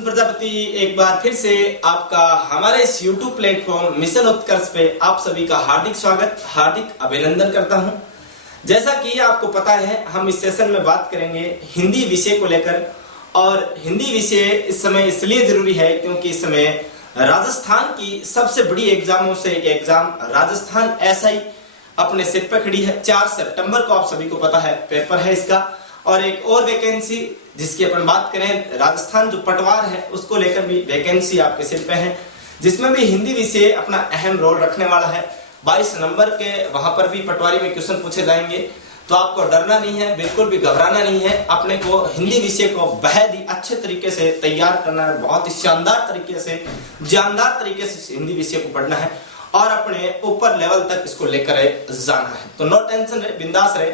रामकिशन प्रजापति एक बार फिर से आपका हमारे इस YouTube प्लेटफॉर्म मिशन उत्कर्ष पे आप सभी का हार्दिक स्वागत, हार्दिक अभिनंदन करता हूं। जैसा कि आपको पता है, हम इस सेशन में बात करेंगे हिंदी विषय को लेकर। और हिंदी विषय इस समय इसलिए जरूरी है क्योंकि इस समय राजस्थान की सबसे बड़ी एग्जामों से एक एग्जाम राजस्थान एसआई अपने सिर पर खड़ी है। 4 सितंबर को आप सभी को पता है पेपर है इसका। और एक और वैकेंसी जिसकी अपन बात करें, राजस्थान जो पटवार है उसको लेकर भी वैकेंसी आपके सिर पे है, जिसमें भी हिंदी विषय अपना अहम रोल रखने वाला है। 22 नंबर के वहां पर भी पटवारी में क्वेश्चन पूछे जाएंगे, तो आपको डरना नहीं है, बिल्कुल भी घबराना नहीं है। अपने को हिंदी विषय को बेहद ही अच्छे तरीके से तैयार करना है, बहुत ही शानदार तरीके से, जानदार तरीके से हिंदी विषय को पढ़ना है और अपने ऊपर लेवल तक इसको लेकर जाना है। तो नो टेंशन रहे, बिंदास रहे।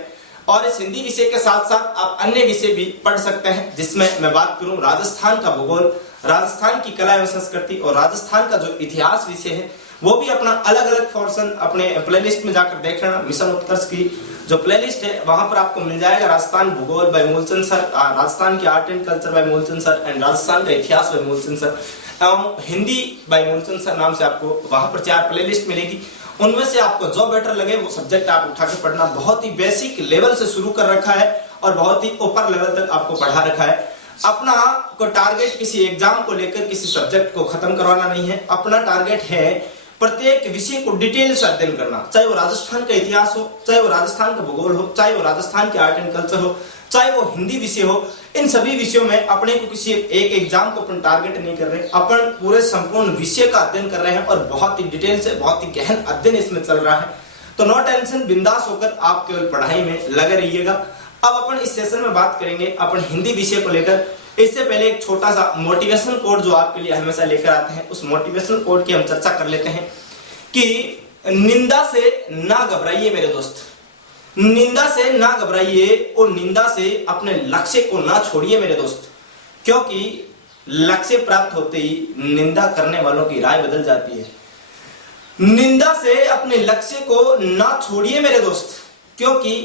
और इस हिंदी विषय के साथ साथ आप अन्य विषय भी पढ़ सकते हैं, जिसमें मैं बात करूं राजस्थान का भूगोल, राजस्थान की कला एवं संस्कृति और राजस्थान का जो इतिहास विषय है वो भी अपना अलग अलग पोर्शन अपने प्लेलिस्ट में जाकर देख लेना। मिशन उत्कर्ष की जो प्लेलिस्ट है वहां पर आपको मिल जाएगा राजस्थान भूगोल बाय मूलचंद सर, राजस्थान की art and culture by Moolchand sir and Rajasthan का इतिहास बाय मूलचंद सर एवं हिंदी बाय मूलचंद सर नाम से आपको वहां पर 4 प्लेलिस्ट मिलेगी। उनमें से आपको जो बेटर लगे वो सब्जेक्ट आप उठा के पढ़ना। बहुत ही बेसिक लेवल से शुरू कर रखा है और बहुत ही ऊपर लेवल तक आपको पढ़ा रखा है। अपना को टारगेट किसी एग्जाम को लेकर किसी सब्जेक्ट को खत्म करवाना नहीं है। अपना टारगेट है प्रत्येक विषय को डिटेल से अध्ययन करना, चाहे वो राजस्थान का इतिहास हो, चाहे वो राजस्थान का भूगोल हो, चाहे वो राजस्थान के आर्ट एंड कल्चर हो, चाहे वो हिंदी विषय हो। इन सभी विषयों में अपने को किसी एक एग्जाम को अपन टारगेट नहीं कर रहे, अपन पूरे संपूर्ण विषय का अध्ययन कर रहे हैं और बहुत ही डिटेल से, बहुत ही गहन अध्ययन इसमें चल रहा है। तो नो टेंशन, बिंदास होकर आप केवल पढ़ाई में लगे रहिएगा। अब अपन इस सेशन में बात करेंगे अपन हिंदी विषय को लेकर। इससे पहले एक छोटा सा मोटिवेशनल कोड जो आपके लिए हमेशा लेकर आते हैं, उस मोटिवेशनल कोड की हम चर्चा कर लेते हैं कि निंदा से ना घबराइए मेरे दोस्त, निंदा से ना घबराइए और निंदा से अपने लक्ष्य को ना छोड़िए मेरे दोस्त, क्योंकि लक्ष्य प्राप्त होते ही निंदा करने वालों की राय बदल जाती है। निंदा से अपने लक्ष्य को ना छोड़िए मेरे दोस्त, क्योंकि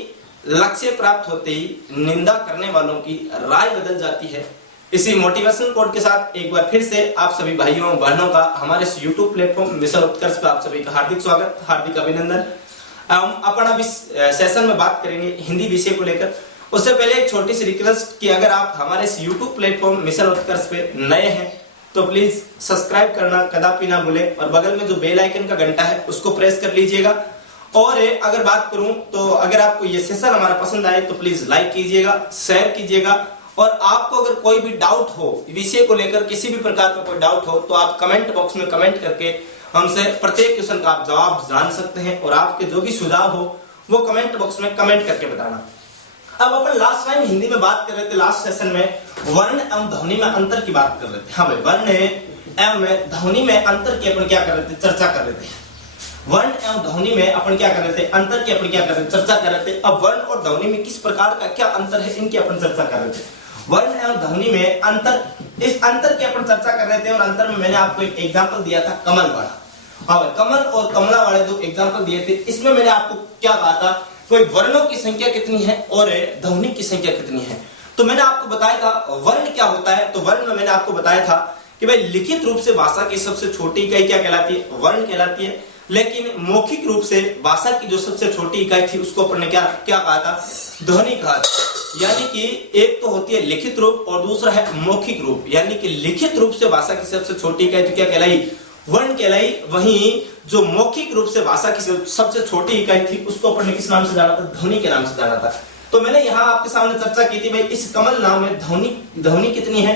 लक्ष्य प्राप्त होते ही निंदा करने वालों की राय बदल जाती है। इसी मोटिवेशन कोड के साथ एक बार फिर से आप सभी भाइयों बहनों का हमारे इस YouTube प्लेटफॉर्म मिशन उत्कर्ष पर आप सभी का हार्दिक स्वागत, हार्दिक अभिनंदन। अपन अब इस सेशन में बात करेंगे हिंदी विषय को लेकर। उससे पहले एक छोटी सी रिक्वेस्ट कि अगर आप हमारे इस YouTube प्लेटफॉर्म मिशन उत्कर्ष पे नए हैं तो प्लीज सब्सक्राइब करना कदापि ना भूलें और बगल में जो बेल आइकन का घंटा है उसको प्रेस कर लीजिएगा। और अगर बात करूं तो अगर आपको ये सेशन हमारा पसंद आए तो प्लीज लाइक कीजिएगा, शेयर कीजिएगा। और आपको अगर कोई भी डाउट हो विषय को लेकर, किसी भी प्रकार का कोई डाउट हो तो आप कमेंट बॉक्स में कमेंट करके हमसे प्रत्येक क्वेश्चन का आप जवाब जान सकते हैं। और आपके जो भी सुझाव हो वो कमेंट बॉक्स में कमेंट करके बताना। अब अपन लास्ट टाइम हिंदी में बात कर रहे थे, लास्ट सेशन में वर्ण एवं ध्वनि में अंतर की बात कर रहे थे। हाँ भाई, वर्ण एवं ध्वनि में अंतर की अपन क्या कर रहे थे, चर्चा कर रहे थे। वर्ण एवं ध्वनि में अपन क्या कर रहे थे, अंतर की अपन क्या कर रहे थे, चर्चा कर रहे थे। अब वर्ण और ध्वनि में किस प्रकार का क्या अंतर है, इनकी अपन चर्चा कर रहे थे। वर्ण एवं ध्वनि में अंतर, इस अंतर की अपन चर्चा कर रहे थे। और अंतर में मैंने आपको एक एग्जाम्पल दिया था कमल वाला। हाँ, कमल और कमला वाले जो एग्जाम्पल दिए थे, इसमें मैंने आपको क्या कहा था, कोई वर्णों की संख्या कितनी है और ध्वनि की संख्या कितनी है। तो मैंने आपको बताया था वर्ण क्या होता है। तो वर्ण में मैंने आपको बताया था कि भाई लिखित रूप से भाषा की सबसे छोटी इकाई क्या कहलाती है, वर्ण कहलाती है। लेकिन मौखिक रूप से भाषा की जो सबसे छोटी इकाई थी उसको अपन ने क्या कहा था, ध्वनि कहा था। यानी कि एक तो होती है लिखित रूप और दूसरा है मौखिक रूप। यानी कि लिखित रूप से भाषा की सबसे छोटी इकाई तो क्या कहलाई, वर्ण कहलाई। वहीं जो मौखिक रूप से भाषा की सबसे छोटी इकाई थी उसको अपन ने किस नाम से जाना था, ध्वनि के नाम से जाना था। तो मैंने यहाँ आपके सामने चर्चा की थी भाई इस कमल नाम में ध्वनि कितनी है,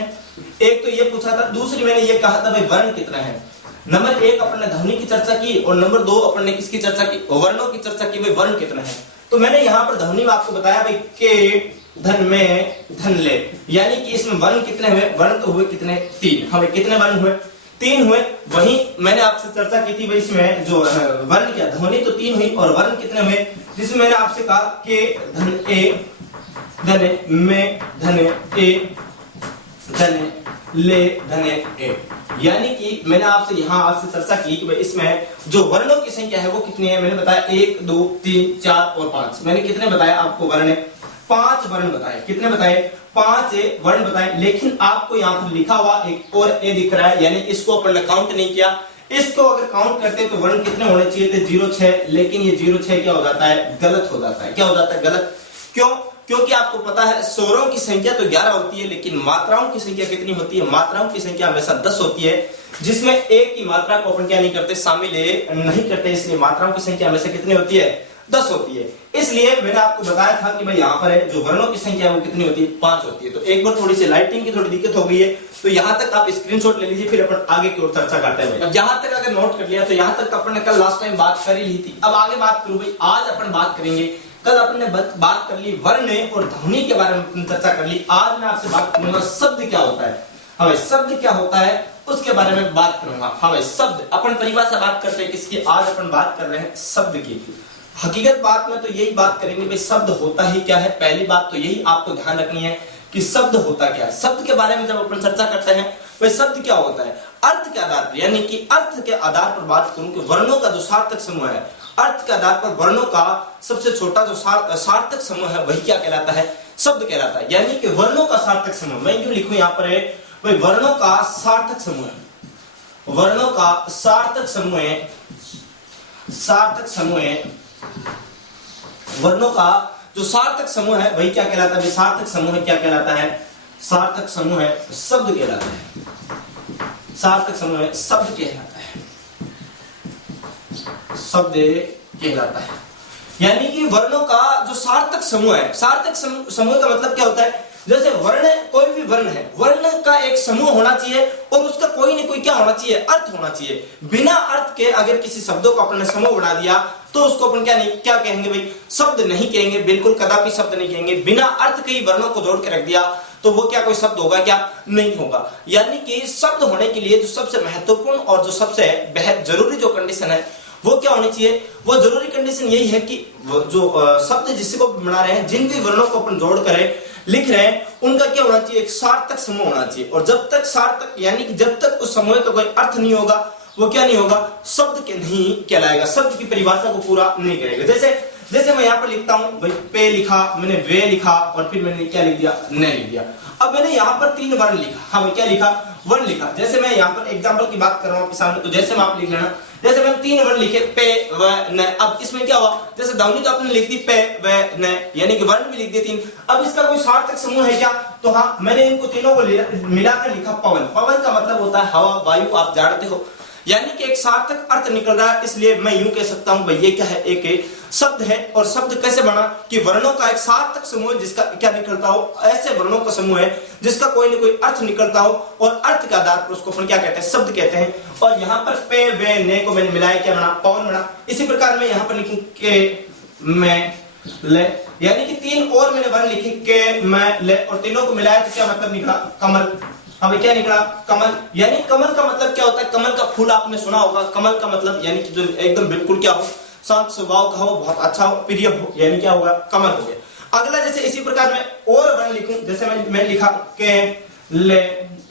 एक तो ये पूछा था। दूसरी मैंने ये कहा था भाई वर्ण कितना है। नंबर 1 अपन ने ध्वनि की चर्चा की और नंबर 2 अपन ने किसकी चर्चा की, वर्णों की चर्चा की, भाई वर्ण कितना है। तो मैंने यहाँ पर ध्वनि में आपको बताया भाई के धन में धन ले, यानी कि इसमें वर्ण कितने हुए, वर्ण तो हुए कितने, 3। हमें कितने वर्ण हुए, 3 हुए। वहीं मैंने आपसे चर्चा की थी भाई इसमें जो वर्ण क्या, ध्वनि तो 3 हुई और वर्ण कितने हुए, जिसमें मैंने आपसे कहा के धन ए धन में धन ए धन ले धन ए। यानी कि मैंने आपसे यहाँ आपसे चर्चा की कि भाई इसमें जो वर्णों की संख्या है वो कितनी है। मैंने बताया 1 2 3 4 और 5। मैंने कितने बताया आपको वर्ण, 5 वर्ण बताए। कितने बताए? 5 वर्ण बताए। लेकिन आपको यहाँ पर लिखा हुआ एक और ए दिख रहा है, यानी इसको अपन ने काउंट नहीं किया। इसको अगर काउंट करते तो वर्ण कितने होने चाहिए थे? 0,6। लेकिन ये 0,6 क्या हो जाता है? गलत हो जाता है। क्या हो जाता है? गलत। क्यों? क्योंकि आपको पता है स्वरों की संख्या तो 11 होती है, लेकिन मात्राओं की संख्या कितनी होती है? मात्राओं की संख्या हमेशा 10 होती है, जिसमें एक की मात्रा को अपन क्या नहीं करते? शामिल नहीं करते। इसलिए मात्राओं की संख्या हमेशा कितनी होती है? 10 होती है। इसलिए मैंने आपको बताया था कि भाई यहाँ पर है जो वर्णों की संख्या वो कितनी होती है? 5 होती है। तो एक बार थोड़ी सी लाइटिंग की थोड़ी दिक्कत हो गई है, तो यहाँ तक आप स्क्रीनशॉट ले लीजिए, फिर अपन आगे की ओर चर्चा करते हैं। अब यहाँ तक अगर नोट कर लिया तो यहाँ तक अपन ने कल लास्ट टाइम बात कर ही ली थी। अब आगे बात करूं भाई, आज अपन बात करेंगे। कल अपन ने बात कर ली वर्ण और ध्वनि के बारे में चर्चा कर ली। आज मैं आपसे बात करूंगा शब्द क्या होता है। हमें शब्द क्या होता है उसके बारे में बात करूंगा। हमें शब्द, अपन परिभाषा बात करते हैं किसकी? आज अपन बात कर रहे हैं शब्द की। हकीकत बात में तो यही बात करेंगे भाई शब्द होता ही क्या है। पहली बात तो यही आपको ध्यान रखनी है कि शब्द होता क्या है। शब्द के बारे में जब अपन चर्चा करते हैं भाई शब्द क्या होता है, अर्थ के आधार पर, यानी कि अर्थ के आधार पर बात करूं कि वर्णों का जो सार्थक समूह है, अर्थ के आधार पर वर्णों का सबसे छोटा जो सार्थक समूह है वही क्या कहलाता है? शब्द कहलाता है। यानी कि वर्णों का सार्थक समूह, मैं क्यों लिखूं यहाँ पर है भाई वर्णों का सार्थक समूह है। वर्णों का सार्थक समूह है, सार्थक समूह है, वर्णों का जो सार्थक समूह है वही क्या कहलाता है? सार्थक समूह क्या कहलाता है? सार्थक समूह है शब्द कहलाता है। सार्थक समूह है शब्द कहलाता है, शब्द कहलाता है। यानी कि वर्णों का जो सार्थक समूह है, सार्थक समूह का मतलब क्या होता है? जैसे वर्ण, कोई भी वर्ण है, वर्ण का एक समूह होना चाहिए और उसका कोई ना कोई क्या होना चाहिए? अर्थ होना चाहिए। बिना अर्थ के अगर किसी शब्दों को अपन ने समूह बना दिया तो उसको अपन क्या कहेंगे भाई? शब्द नहीं कहेंगे, बिल्कुल कदापि शब्द नहीं कहेंगे। बिना अर्थ के ही वर्णों को जोड़ के रख दिया तो वो क्या कोई शब्द होगा? क्या नहीं होगा। यानी कि शब्द होने के लिए जो सबसे महत्वपूर्ण और जो सबसे बेहद जरूरी जो कंडीशन है वो क्या होनी चाहिए? वो जरूरी कंडीशन यही है कि जो शब्द जिसको बना रहे हैं, जिन भी वर्णों को अपन जोड़ कर लिख रहे हैं, उनका क्या होना चाहिए? एक सार्थक समूह होना चाहिए। और जब तक सार्थक, यानी कि जब तक उस समूह का कोई अर्थ नहीं होगा वो क्या नहीं होगा? शब्द के नहीं कहलाएगा, शब्द की परिभाषा को पूरा नहीं करेगा। जैसे मैं यहाँ पर लिखता हूं भाई पे लिखा, मैंने वे लिखा और फिर मैंने क्या लिख दिया? न लिख दिया। अब मैंने यहाँ पर 3 वर्ण लिखा। हाँ भाई क्या लिखा? वर्ण लिखा। जैसे मैं यहाँ पर एग्जांपल की बात कर रहा हूँ आपके सामने, तो जैसे मैं आप लिख लेना, जैसे मैंने 3 वर्ण लिखे पे व न। अब इसमें क्या हुआ? जैसे ध्वनि तो आपने लिख दी पे व न, यानी कि वर्ण भी लिख दिए 3। अब इसका कोई सार्थक समूह है क्या? तो हाँ, मैंने इनको तीनों को मिलाकर लिखा पवन। पवन का मतलब होता है हवा, वायु, आप जानते हो। यानी कि एक सार्थक अर्थ निकल रहा है। इसलिए मैं यूं कह सकता हूं भाई ये क्या है? एक शब्द है। और शब्द कैसे बना? कि वर्णों का एक सार्थक समूह जिसका क्या निकलता हो? ऐसे वर्णों का समूह है जिसका कोई ना कोई अर्थ निकलता हो और अर्थ के आधार पर उसको अपन क्या कहते हैं? शब्द कहते हैं। और यहाँ पर पे वे ने को मैंने मिलाया, क्या बना? पवन बना। इसी प्रकार मैं यहाँ पर लिखूं के मैं ले, यानी कि 3 और मैंने वर्ण लिखे के मैं ले और तीनों को मिलाया तो क्या मतलब निकला? कमल। हमें क्या निकला? कमल। यानी कमल का मतलब क्या होता है? कमल का फूल आपने सुना होगा। कमल का मतलब यानी कि जो एकदम बिल्कुल क्या हो? शांत स्वभाव का हो, बहुत अच्छा हो, प्रिय हो, यानी क्या होगा? कमल हो गया। अगला जैसे इसी प्रकार मैं और वर्ण लिखूं, जैसे मैं लिखा के ले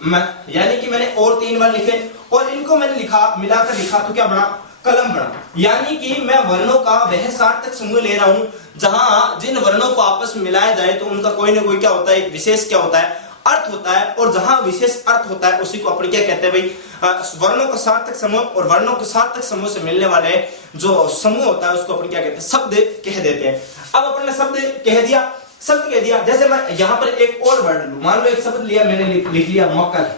मैं, यानी कि मैंने और 3 वर्ण लिखे और इनको मैंने लिखा, मिलाकर लिखा तो क्या बना? कलम बना। यानी कि मैं वर्णों का वह सार्थक समूह ले रहा हूं जहां जिन वर्णों को आपस में मिलाया जाए तो उनका कोई ना कोई क्या होता है? एक विशेष क्या होता है? अर्थ होता है। और जहां विशेष अर्थ होता है उसी को अपन क्या कहते हैं भाई? वर्णों का सार्थक समूह। और वर्णों के सार्थक समूह से मिलने वाले जो समूह होता है उसको अपन क्या कहते हैं? शब्द कह देते हैं। अब अपन ने शब्द कह दिया, शब्द कह दिया। जैसे मैं यहाँ पर एक और वर्ड लूं, मान लो एक शब्द लिया मैंने, लिख लिया मक्कल।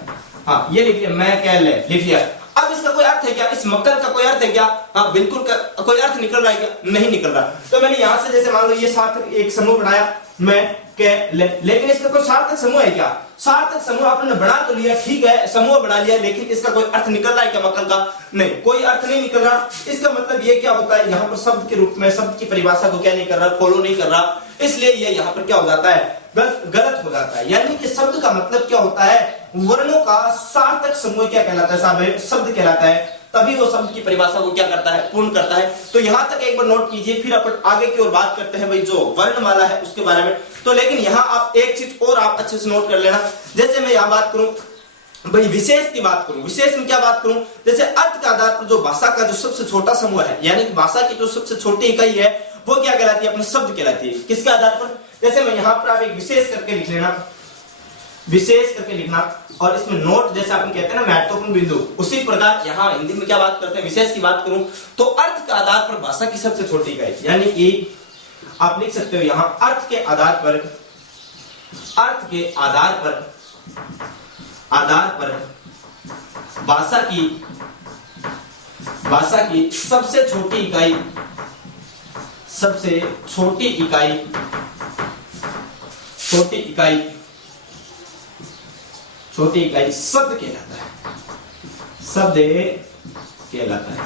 हाँ, ये लिख लिया, मैं कह ले लिख लिया। अब इसका कोई अर्थ है क्या? इस मक्कल का कोई अर्थ है क्या? हाँ बिल्कुल कोई अर्थ निकल रहा है क्या? नहीं निकल रहा। तो मैंने यहां से जैसे मान लो ये सार्थक एक समूह बनाया मैं के ले, लेकिन इसका कोई सार्थक समूह है क्या? सार्थक समूह आपने बना तो लिया, ठीक है, समूह बना लिया, लेकिन इसका कोई अर्थ निकल रहा है क्या मक्कल का? नहीं, कोई अर्थ नहीं निकल रहा। इसका मतलब ये क्या होता है? यहाँ पर शब्द के रूप में शब्द की परिभाषा को क्या नहीं कर रहा? फॉलो नहीं कर रहा। इसलिए ये यहाँ पर क्या हो जाता है? गलत हो जाता है। यानी कि शब्द का मतलब क्या होता है? वर्णों का सार्थक समूह क्या कहलाता है? साहब शब्द कहलाता है। तभी वो शब्द की परिभाषा को क्या करता है? पूर्ण करता है। तो यहां तक एक बार नोट कीजिए, फिर अपन आगे की ओर बात करते हैं भाई जो वर्णमाला है उसके बारे में। तो लेकिन यहाँ आप एक चीज और आप अच्छे से नोट कर लेना। जैसे मैं यहाँ बात करूं भाई विशेष की बात करूं, विशेष में क्या बात करूं? जैसे अर्थ के आधार पर जो भाषा का जो सबसे छोटा समूह है, यानी कि भाषा की जो सबसे छोटी इकाई है वो क्या कहलाती है? अपने शब्द कहलाती है। किसके आधार पर? जैसे मैं यहाँ पर आप एक विशेष करके लिख लेना, विशेष करके लिखना, और इसमें नोट जैसे अपन कहते हैं ना महत्वपूर्ण बिंदु, उसी प्रकार यहाँ हिंदी में क्या बात करते हैं, विशेष की बात करूं तो अर्थ के आधार पर भाषा की सबसे छोटी इकाई, यानी कि आप लिख सकते हो यहाँ अर्थ के आधार पर, अर्थ के आधार पर भाषा की सबसे छोटी इकाई, सबसे छोटी इकाई शब्द कहलाता है, शब्द कहलाता है।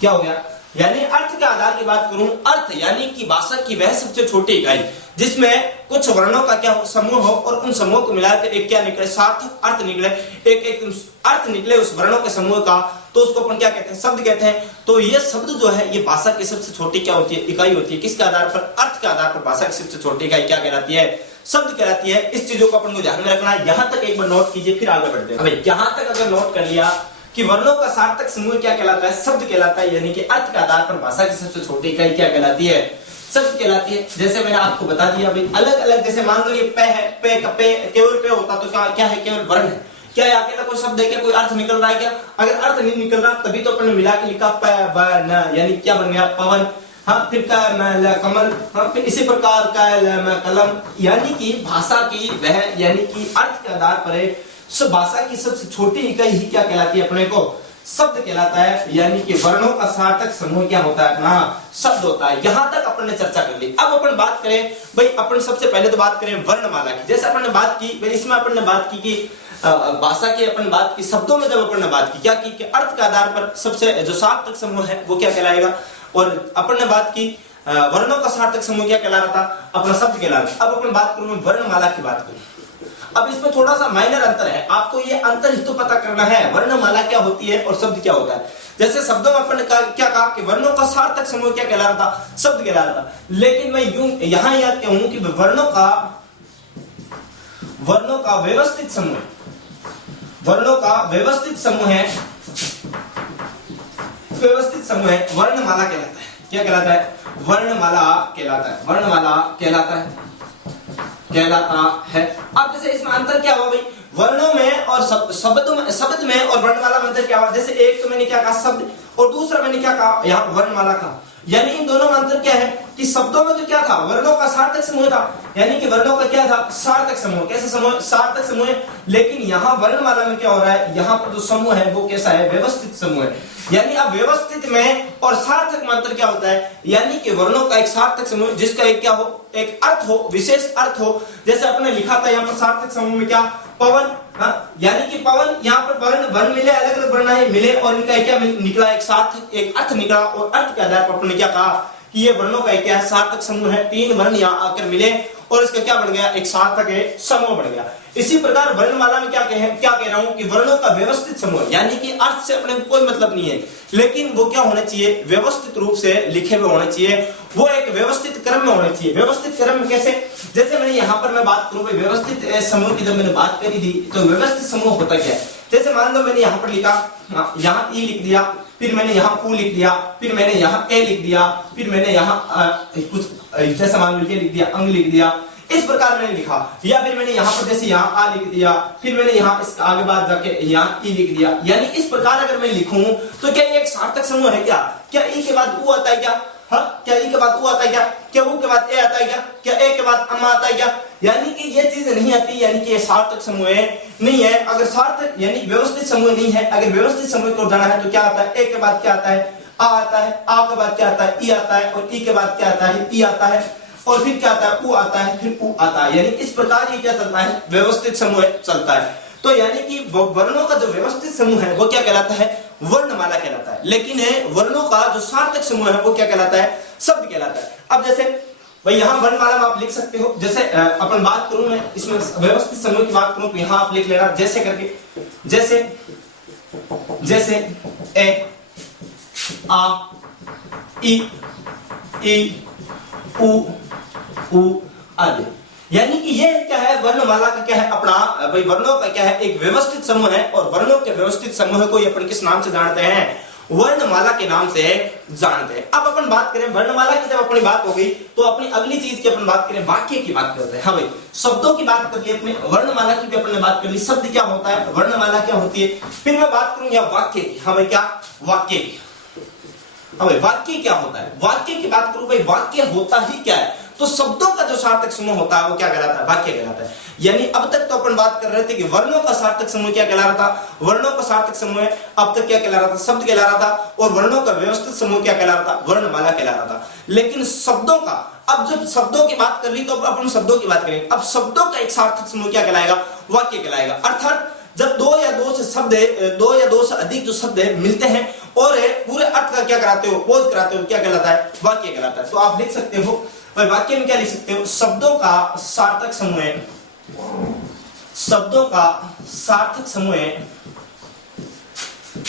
क्या हो गया, यानी अर्थ के आधार की बात करूं, अर्थ यानी कि भाषा की वह सबसे छोटी इकाई जिसमें कुछ वर्णों का क्या समूह हो और उन समूह को मिलाकर एक क्या निकले, सार्थक अर्थ निकले, एक अर्थ निकले उस वर्णों के समूह का, तो उसको अपन क्या कहते हैं, शब्द कहते हैं। तो ये शब्द जो है ये भाषा की सबसे छोटी क्या होती है, इकाई होती है। किसके आधार पर, अर्थ के आधार पर भाषा की सबसे छोटी इकाई क्या कहलाती है, शब्द कहलाती है। इस चीजों को अपन को ध्यान में रखना है। यहाँ तक एक बार नोट कीजिए, फिर आगे बढ़ते हैं। अब यहाँ तक अगर नोट कर लिया कि वर्णों का सार्थक समूह क्या कहलाता है, शब्द कहलाता है, यानी कि अर्थ के आधार पर भाषा की सबसे छोटी इकाई क्या कहलाती है, शब्द कहलाती है। जैसे मैंने आपको बता दिया भाई, अलग अलग, जैसे मान लो ये पे है, पे का पे केवल पे होता तो क्या है, केवल वर्ण है। क्या अकेला कोई शब्द है क्या, कोई अर्थ निकल रहा है क्या? अगर अर्थ नहीं निकल रहा तभी तो अपन ने मिला के लिखा प ब न, यानी क्या बन गया, पवन। हाँ, फिर का ल कमल, हाँ, फिर इसी प्रकार का ल कलम, यानी कि भाषा की वह, यानी कि अर्थ के आधार पर भाषा की सबसे छोटी इकाई ही क्या कहलाती है, अपने को शब्द कहलाता है। यानी कि वर्णों का सार्थक समूह क्या होता है, अपना शब्द होता है। यहां तक अपन ने चर्चा कर ली। अब अपन बात करें भाई, अपन सबसे पहले तो बात करें वर्णमाला की। जैसे अपन ने बात की भाई, इसमें अपन ने बात की कि भाषा की अपन बात की, शब्दों में जब अपन ने बात की क्या की कि अर्थ के आधार पर सबसे जो सार्थक समूह है वो क्या कहलाएगा, और अपन ने बात की वर्णों का सार्थक समूह क्या कहला रहा था, अपना शब्द कहला रहा था। अब अपन बात करूं वर्णमाला की बात करूं। अब इसमें थोड़ा सा माइनर अंतर है, आपको ये अंतर ही तो पता करना है, वर्णमाला क्या होती है और शब्द क्या होता है। जैसे शब्दों में अपन ने क्या कहा कि वर्णों का सार्थक समूह क्या कहला रहा था, शब्द कहला रहा था। लेकिन मैं यूं यहां याद कहूं कि वर्णों का व्यवस्थित समूह, वर्णों का व्यवस्थित समूह है, व्यवस्थित समूह है, वर्णमाला कहलाता है। क्या कहलाता है, वर्णमाला कहलाता है, वर्णमाला कहलाता है। अब जैसे इसमें अंतर क्या हुआ भाई, वर्णों में और शब्द में और वर्णमाला में अंतर क्या हुआ। जैसे एक तो मैंने क्या कहा शब्द, और दूसरा मैंने क्या कहा यहाँ वर्णमाला का। यानी इन दोनों में अंतर क्या है कि शब्दों में तो क्या था, वर्णों का सार्थक समूह था, यानी कि वर्णों का क्या था, सार्थक समूह। कैसे समूह, सार्थक समूह। लेकिन यहाँ वर्णमाला में क्या हो रहा है, यहाँ पर जो समूह है वो कैसा है, व्यवस्थित समूह है। यानी अब व्यवस्थित में और सार्थक में अंतर क्या होता है, यानी कि वर्णों का एक सार्थक समूह जिसका एक क्या हो, एक अर्थ हो, विशेष अर्थ हो। जैसे आपने लिखा था यहाँ पर सार्थक समूह में क्या, पवन। यानी कि पवन, यहाँ पर वर्ण मिले, अलग अलग वर्ण मिले और इनका क्या निकला, एक सार्थक एक अर्थ निकला। और अर्थ के आधार पर आपने क्या कहा कि ये वर्णों का क्या है, सार्थक समूह है। तीन वर्ण यहाँ आकर मिले और इसका क्या बन गया, एक सार्थक समूह बन गया। इसी प्रकार वर्णमाला में क्या कह रहा हूं कि वर्णों का व्यवस्थित समूह, यानी कि अर्थ से अपने कोई मतलब नहीं है, लेकिन वो क्या होना चाहिए, व्यवस्थित रूप से लिखे हुए होने चाहिए, वो एक व्यवस्थित क्रम में होने चाहिए। व्यवस्थित क्रम में कैसे, जैसे मैंने यहाँ पर मैं बात करूं व्यवस्थित समूह की, जब मैंने बात करी थी तो व्यवस्थित समूह होता क्या है। जैसे मान लो मैंने यहाँ पर लिखा, यहाँ ई लिख दिया, फिर मैंने यहाँ ऊ लिख दिया, फिर मैंने यहाँ ए लिख दिया, फिर मैंने यहाँ कुछ जैसे मान लो ये लिख दिया, अंग लिख दिया, इस प्रकार मैंने लिखा। या फिर मैंने यहाँ पर जैसे यहाँ आ लिख दिया, फिर मैंने यहाँ इसके आगे बाद जाके यहाँ ई लिख दिया। यानी इस प्रकार अगर मैं लिखूं तो क्या ये एक सार्थक समूह है क्या? क्या ई के बाद ऊ आता है क्या? हाँ, क्या ई के बाद ऊ आता है क्या? क्या ऊ के बाद ए आता है क्या? क्या ए के बाद अम्मा आता है क्या? यानी कि ये चीज नहीं आती, यानी कि ये सार्थक समूह नहीं है। अगर सार्थक यानी व्यवस्थित समूह नहीं है, अगर व्यवस्थित समूह को जाना है तो क्या आता है, ए के बाद क्या आता है, आ आता है, आ के बाद क्या आता है, ई आता है, और ई के बाद क्या आता है, ई आता है, और फिर क्या आता है, ऊ आता है, फिर ऊ आता है। यानी इस प्रकार ये क्या चलता है, व्यवस्थित समूह चलता है। तो यानी कि वर्णों का जो व्यवस्थित समूह है वो क्या कहलाता है, वर्णमाला कहलाता है। लेकिन वर्णों का जो सार्थक समूह है वो क्या कहलाता है, शब्द कहलाता है। अब जैसे भाई यहाँ वर्णमाला में आप लिख सकते हो, जैसे अपन बात करूं मैं इसमें व्यवस्थित समूह की बात करूं तो यहाँ आप लिख लेना जैसे करके, जैसे ए, आ, ई, ऊ आदि। यानी कि ये क्या है, वर्णमाला का क्या है, अपना भाई वर्णों का क्या है, एक व्यवस्थित समूह है। और वर्णों के व्यवस्थित समूह को अपन किस नाम से जानते हैं, वर्णमाला के नाम से जानते हैं। अब अपन बात करें वर्णमाला की, जब अपनी बात हो गई तो अपनी अगली चीज की अपन बात करें वाक्य की बात करते हैं। हाँ भाई, शब्दों की बात कर ली अपने, वर्णमाला की भी अपन ने बात कर ली। शब्द क्या होता है, वर्णमाला क्या होती है, फिर मैं बात करूंगा वाक्य की। हाँ भाई, क्या वाक्य की। हाँ भाई, वाक्य क्या होता है, वाक्य की बात करूं भाई, वाक्य होता ही क्या है, तो शब्दों का जो सार्थक समूह होता है वो क्या कहलाता है, वाक्य कहलाता है। यानी अब तक तो अपन बात कर रहे थे कि वर्णों का सार्थक समूह क्या कहला रहा था, वर्णों का सार्थक समूह अब तक क्या कहला रहा था, शब्द कहला रहा था, और वर्णों का व्यवस्थित समूह क्या कहला रहा था, वर्णमाला कहला रहा था। लेकिन शब्दों का, अब जब शब्दों की बात कर ली तो अब अपन शब्दों की बात करेंगे। अब शब्दों का एक सार्थक समूह क्या कहलाएगा, वाक्य कहलाएगा। अर्थात जब दो या दो से अधिक जो शब्द मिलते हैं और पूरे अर्थ का क्या कराते हो, बोध कराते हो, क्या कहलाता है, वाक्य कहलाता है। तो आप लिख सकते हो भाई, वाक्य में क्या लिख सकते हो, शब्दों का सार्थक समूह, शब्दों का सार्थक समूह,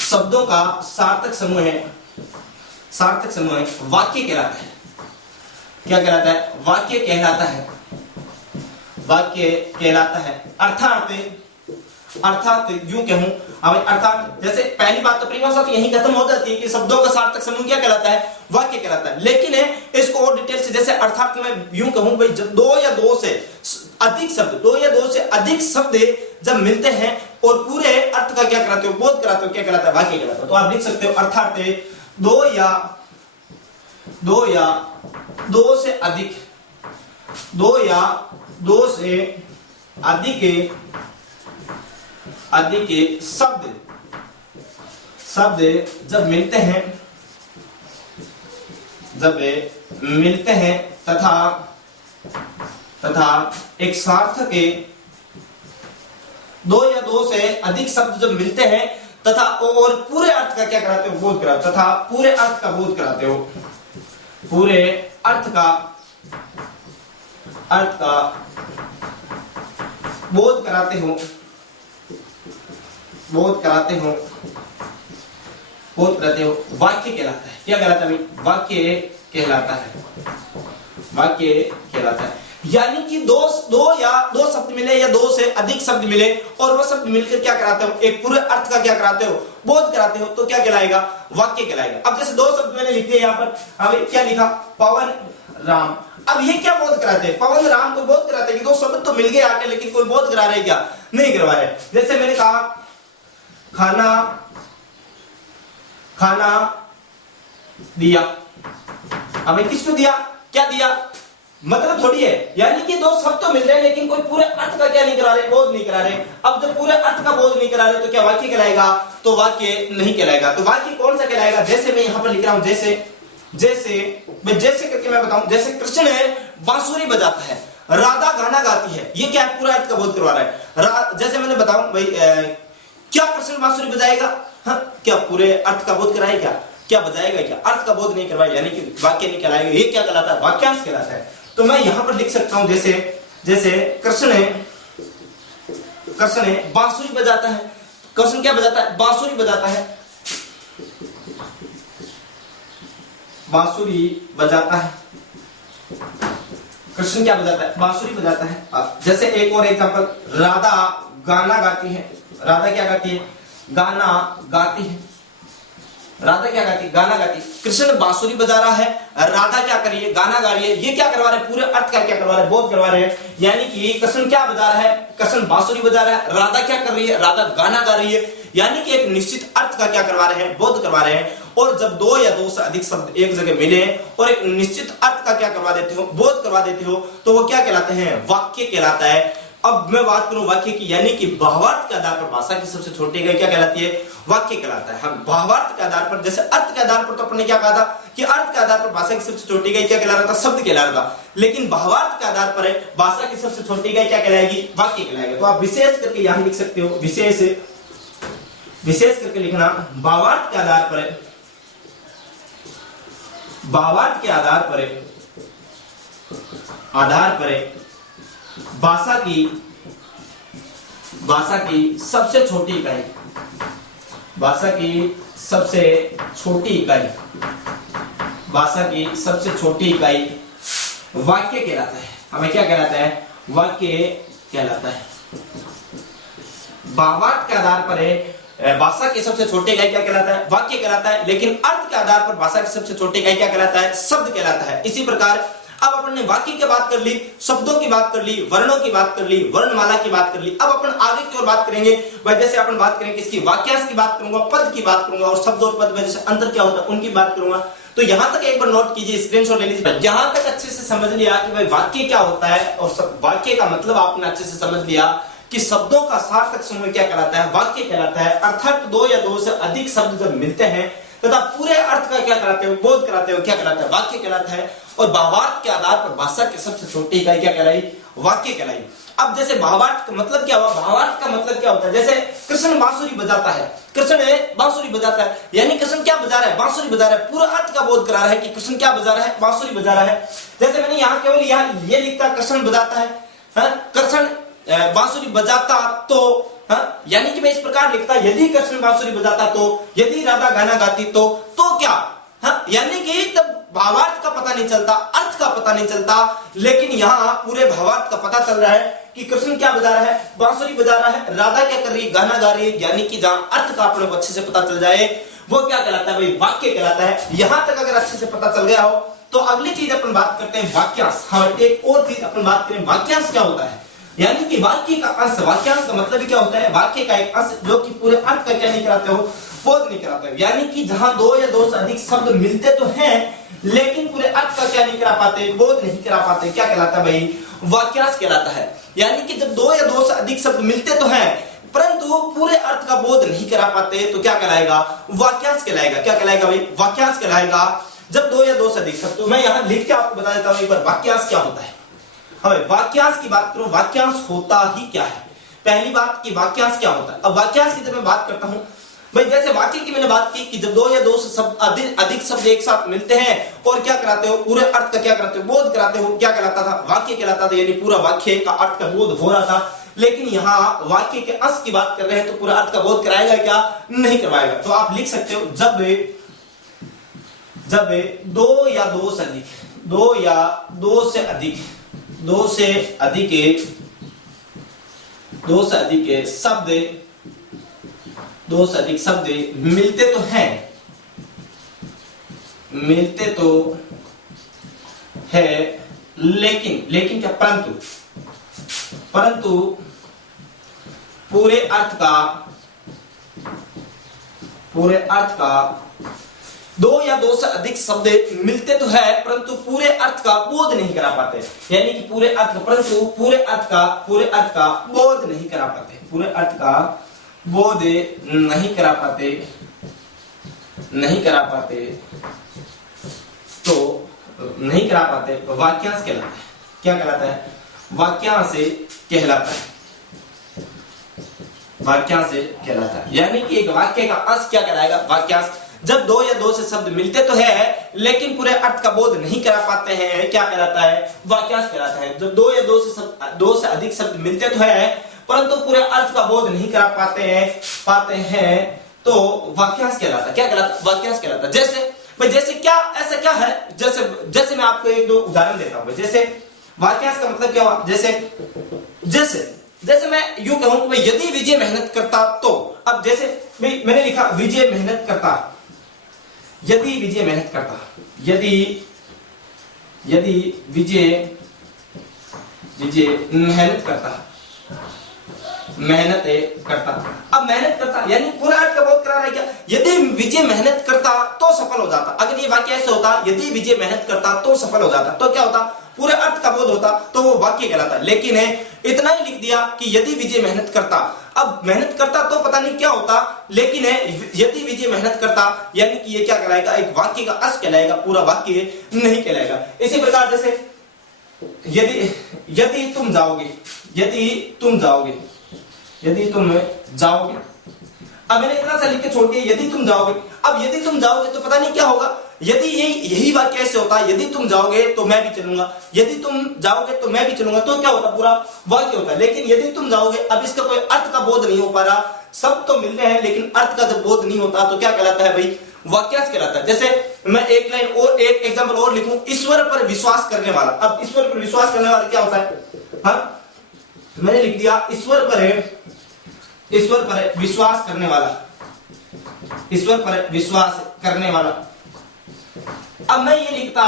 शब्दों का सार्थक समूह, सार्थक समूह वाक्य कहलाता है। क्या कहलाता है, वाक्य कहलाता है, वाक्य कहलाता है। अर्थात यूं कहूं, अर्थात जैसे पहली बात तो परिभाषा तो यही खत्म हो जाती है कि शब्दों का सार्थक समूह क्या कहलाता है, वाक्य कहलाता है। लेकिन इसको और डिटेल से, जैसे अर्थात मैं यूं कहूं भाई, दो या दो से अधिक शब्द जब मिलते हैं और पूरे अर्थ का क्या कराते हो, बोध कराते हो, क्या कहलाता है, वाक्य कहलाता है। तो आप लिख सकते हो अर्थात दो या दो से अधिक शब्द जब मिलते हैं तथा एक सार्थक, दो या दो से अधिक शब्द जब मिलते हैं तथा और पूरे अर्थ का क्या कराते हो, बोध कराते हो, तथा पूरे अर्थ का बोध कराते हो, पूरे अर्थ का बोध कराते हो, वाक्य कहलाता है। क्या कहलाता है भाई, वाक्य कहलाता है। यानी कि दो शब्द मिले या दो से अधिक शब्द मिले और वो शब्द मिलकर क्या कराते हो, एक पूरे अर्थ का क्या कराते हो, बोध कराते हो, तो क्या कहलाएगा, वाक्य कहलाएगा। अब जैसे दो शब्द मैंने लिख दिए यहाँ पर, अभी क्या लिखा, पवन राम। अब ये क्या बोध कराते हैं, पवन राम को बोध कराते हैं कि दो शब्द तो मिल गए आके, लेकिन कोई बोध करा रहे क्या, नहीं करवा रहे। जैसे मैंने कहा खाना दिया, अभी किसको दिया, क्या दिया, मतलब थोड़ी है। यानी कि दो शब्द तो मिल रहे हैं लेकिन कोई पूरे अर्थ का क्या नहीं करा रहे, बोध नहीं करा रहे। अब जब पूरे अर्थ का बोध नहीं करा रहे तो क्या वाक्य कहलाएगा, तो वाक्य नहीं कहलाएगा। तो वाक्य कौन सा कहलाएगा, जैसे मैं यहाँ पर लिख रहा हूं, जैसे करके मैं बताऊं, जैसे कृष्ण बांसुरी बजाता है, राधा गाना गाती है, ये क्या है, पूरा अर्थ का बोध करवा रहा है। जैसे मैंने बताऊं भाई, क्या कृष्ण बांसुरी बजाएगा, हाँ, क्या पूरे अर्थ का बोध कराएगा, क्या बजाएगा, क्या अर्थ का बोध नहीं करवाएगा, यानी कि वाक्य नहीं कहलाएगा। ये क्या कहलाता है, वाक्यांश कहलाता है। तो मैं यहां पर लिख सकता हूं, जैसे कृष्ण बांसुरी बजाता है, कृष्ण क्या बजाता है, बांसुरी बजाता है, कृष्ण क्या बजाता है, बांसुरी बजाता है। जैसे एक और एग्जांपल, राधा गाना गाती है, राधा क्या गाती है, गाना गाती है, राधा क्या गाती है, गाना गाती है। कृष्ण बांसुरी बजा रहा है, राधा क्या कर रही है, गाना गा रही है। ये क्या करवा रहे हैं, पूरे अर्थ का क्या करवा रहे हैं, बोध करवा रहे हैं। यानी कि कृष्ण क्या बजा रहा है, कृष्ण बांसुरी बजा रहा है, राधा क्या कर रही है, राधा गाना गा रही है। यानी कि एक निश्चित अर्थ का क्या करवा रहे हैं, बोध करवा रहे हैं। और जब दो या दो से अधिक शब्द एक जगह मिले और एक निश्चित अर्थ का क्या करवा देते हो, बोध करवा देते हो, तो वो क्या कहलाते हैं, वाक्य कहलाता है। अब मैं बात करूं वाक्य की, यानी कि भावार्थ के आधार पर भाषा की सबसे छोटी इकाई क्या कहलाती है, वाक्य कहलाता है। हम भावार्थ के आधार पर, जैसे अर्थ के आधार पर तो अपने क्या कहा था कि अर्थ के आधार पर भाषा की सबसे छोटी इकाई क्या कहला रहा था, शब्द कहला रहा था। लेकिन भावार्थ के आधार पर भाषा की सबसे छोटी इकाई क्या कहलाएगी, वाक्य कहलाएगा। तो आप विशेष करके यहां लिख सकते हो, विशेष करके लिखना, भावार्थ के आधार पर भाषा की सबसे छोटी इकाई, भाषा की सबसे छोटी इकाई वाक्य कहलाता है। हमें क्या कहलाता है, वाक्य कहलाता है। भावार्थ के आधार पर भाषा के सबसे छोटे इकाई क्या कहलाता है? वाक्य कहलाता है। लेकिन अर्थ के आधार पर भाषा के सबसे छोटे इकाई क्या कहलाता है? शब्द कहलाता है। इसी प्रकार अब अपन ने वाक्य की बात कर ली, शब्दों की बात कर ली, वर्णों की बात कर ली, वर्णमाला की बात कर ली। अब अपन आगे की ओर बात करेंगे भाई, जैसे अपन बात करेंगे इसकी वाक्यांश की बात करूंगा, पद की बात करूंगा और शब्द और पद में जैसे अंतर क्या होता है उनकी बात करूंगा। तो यहां तक एक बार नोट कीजिए, स्क्रीनशॉट ले लीजिए। यहां तक अच्छे से समझ लिया कि भाई वाक्य क्या होता है और वाक्य का मतलब आपने अच्छे से समझ लिया कि शब्दों का सार्थक समूह क्या कहलाता है? वाक्य कहलाता है। अर्थात दो या दो से अधिक शब्द जब मिलते हैं तथा पूरे अर्थ का क्या कराते हो? बोध कराते हो, क्या कहलाता है? वाक्य कहलाता है। और भावार्थ के आधार पर भाषा की सबसे छोटी इकाई क्या कहलाई? वाक्य कहलाई। अब जैसे भावार्थ का मतलब क्या हुआ? भावार्थ का मतलब क्या होता है? जैसे कृष्ण बांसुरी बजाता है, कृष्ण बांसुरी बजाता है, यानी कृष्ण क्या बजा रहा है? बांसुरी बजा रहा है। पूरा अर्थ का बोध करा रहा है कि कृष्ण क्या बजा रहा है? बांसुरी बजा रहा है। जैसे मैंने यहाँ केवल यहाँ ये लिखता कृष्ण बजाता है, कृष्ण बांसुरी बजाता तो, यानी कि मैं इस प्रकार लिखता यदि कृष्ण बांसुरी बजाता तो, यदि राधा गाना गाती तो क्या, यानी कि तब भावार्थ का पता नहीं चलता, अर्थ का पता नहीं चलता। लेकिन यहाँ पूरे भावार्थ का पता चल रहा है कि कृष्ण क्या बजा रहा है? बांसुरी बजा रहा है। राधा क्या कर रही है? गाना गा रही है। यानी कि जहां अर्थ का अपने अच्छे से पता चल जाए वो क्या कहलाता है भाई? वाक्य कहलाता है। यहां तक अगर अच्छे से पता चल गया हो तो अगली चीज अपन बात करते हैं वाक्यांश। हाँ, एक और चीज अपन बात करें, वाक्यांश क्या होता है? यानी कि वाक्य का अंश। वाक्यांश का मतलब क्या होता है? वाक्य का एक अंश जो कि पूरे अर्थ का क्या नहीं कराते हो? बोध नहीं कराते हो। यानी कि जहां दो या दो से अधिक शब्द मिलते तो हैं लेकिन पूरे अर्थ का क्या नहीं करा पाते? बोध नहीं करा पाते। क्या कहलाता है भाई? वाक्यांश कहलाता है। यानी कि जब दो या दो से अधिक शब्द मिलते तो हैं परंतु पूरे अर्थ का बोध नहीं करा पाते तो क्या कहलाएगा? वाक्यांश कहलाएगा। क्या कहलाएगा भाई? वाक्यांश कहलाएगा। जब दो या दो से अधिक शब्द, तो मैं यहाँ लिख के आपको बता देता हूँ एक बार वाक्यांश क्या होता है। हमें वाक्यांश की बात करूं, वाक्यांश होता ही क्या है? पहली बात कि वाक्यांश क्या होता है। अब वाक्यांश की जब मैं बात करता हूं भाई, जैसे वाक्य की मैंने बात की कि जब दो या दो से अधिक शब्द एक साथ मिलते हैं और क्या कराते हो? पूरे अर्थ का क्या कराते हो? बोध कराते हो। क्या कहलाता था? वाक्य कहलाता था। यानी पूरा वाक्य का अर्थ का बोध हो रहा था। लेकिन यहाँ वाक्य के अंश की बात कर रहे हैं तो पूरा अर्थ का बोध कराएगा क्या? नहीं करवाएगा। तो आप लिख सकते हो जब दो या दो से अधिक, दो या दो से अधिक, दो से अधिक शब्द, दो से अधिक शब्द मिलते तो हैं, मिलते तो है लेकिन क्या? परंतु पूरे अर्थ का दो या दो से अधिक शब्द मिलते तो है परंतु पूरे अर्थ का बोध नहीं करा पाते। यानी कि पूरे अर्थ का, परंतु पूरे अर्थ का बोध नहीं करा पाते। पूरे अर्थ का बोध नहीं करा पाते तो वाक्यांश कहलाता है। क्या कहलाता है? वाक्यांश कहलाता है। वाक्यांश कहलाता है। यानी कि एक वाक्य का अंश क्या कहलाएगा? वाक्यांश। जब दो या दो से शब्द मिलते तो है लेकिन पूरे अर्थ का बोध नहीं करा पाते हैं, क्या कहलाता है? वाक्यांश कहलाता है। जब दो या दो से अधिक शब्द मिलते तो है परंतु पूरे अर्थ का बोध नहीं करा पाते हैं तो वाक्यांश कहलाता है। क्या कहलाता? वाक्यांश कहलाता है। जैसे क्या, ऐसा क्या है? जैसे मैं आपको एक दो उदाहरण देता हूं। जैसे वाक्यांश का मतलब क्या हुआ? जैसे मैं यूं कहूं कि यदि विजय मेहनत करता तो, अब जैसे मैंने लिखा विजय मेहनत करता, यदि विजय मेहनत करता, यदि विजय मेहनत करता। अब मेहनत करता यानी पूरा अर्थ का बोध करा रहा है क्या? यदि विजय मेहनत करता तो सफल हो जाता। अगर ये वाक्य ऐसे होता यदि विजय मेहनत करता तो सफल हो जाता तो क्या होता? पूरे अर्थ का बोध होता तो वो वाक्य कहलाता। लेकिन है इतना ही लिख दिया कि यदि विजय मेहनत करता। अब मेहनत करता तो पता नहीं क्या होता, लेकिन है यदि विजय मेहनत करता यानी कि ये क्या कहलाएगा? एक वाक्य का अंश कहलाएगा, पूरा वाक्य नहीं कहलाएगा। इसी प्रकार जैसे यदि तुम जाओगे, अब मैंने इतना सा लिख के छोड़ दिया यदि तुम जाओगे। अब यदि तुम जाओगे तो पता नहीं क्या होगा? यदि यही वाक्य ऐसे होता, यदि तुम जाओगे तो मैं भी चलूंगा, यदि तुम जाओगे तो मैं भी चलूंगा, तो क्या होता? पूरा वाक्य होता। लेकिन यदि तुम जाओगे, अब इसका कोई अर्थ का बोध नहीं हो पा रहा, सब तो मिल रहे हैं लेकिन अर्थ का जब बोध नहीं होता तो क्या कहलाता है भाई? वाक्यांश कहलाता है। जैसे मैं एक लाइन और एक एग्जांपल और लिखूं, ईश्वर पर विश्वास करने वाला। अब ईश्वर पर विश्वास करने वाला क्या होता है? मैंने लिख दिया ईश्वर पर विश्वास करने वाला। ईश्वर पर विश्वास करने वाला। अब मैं ये लिखता,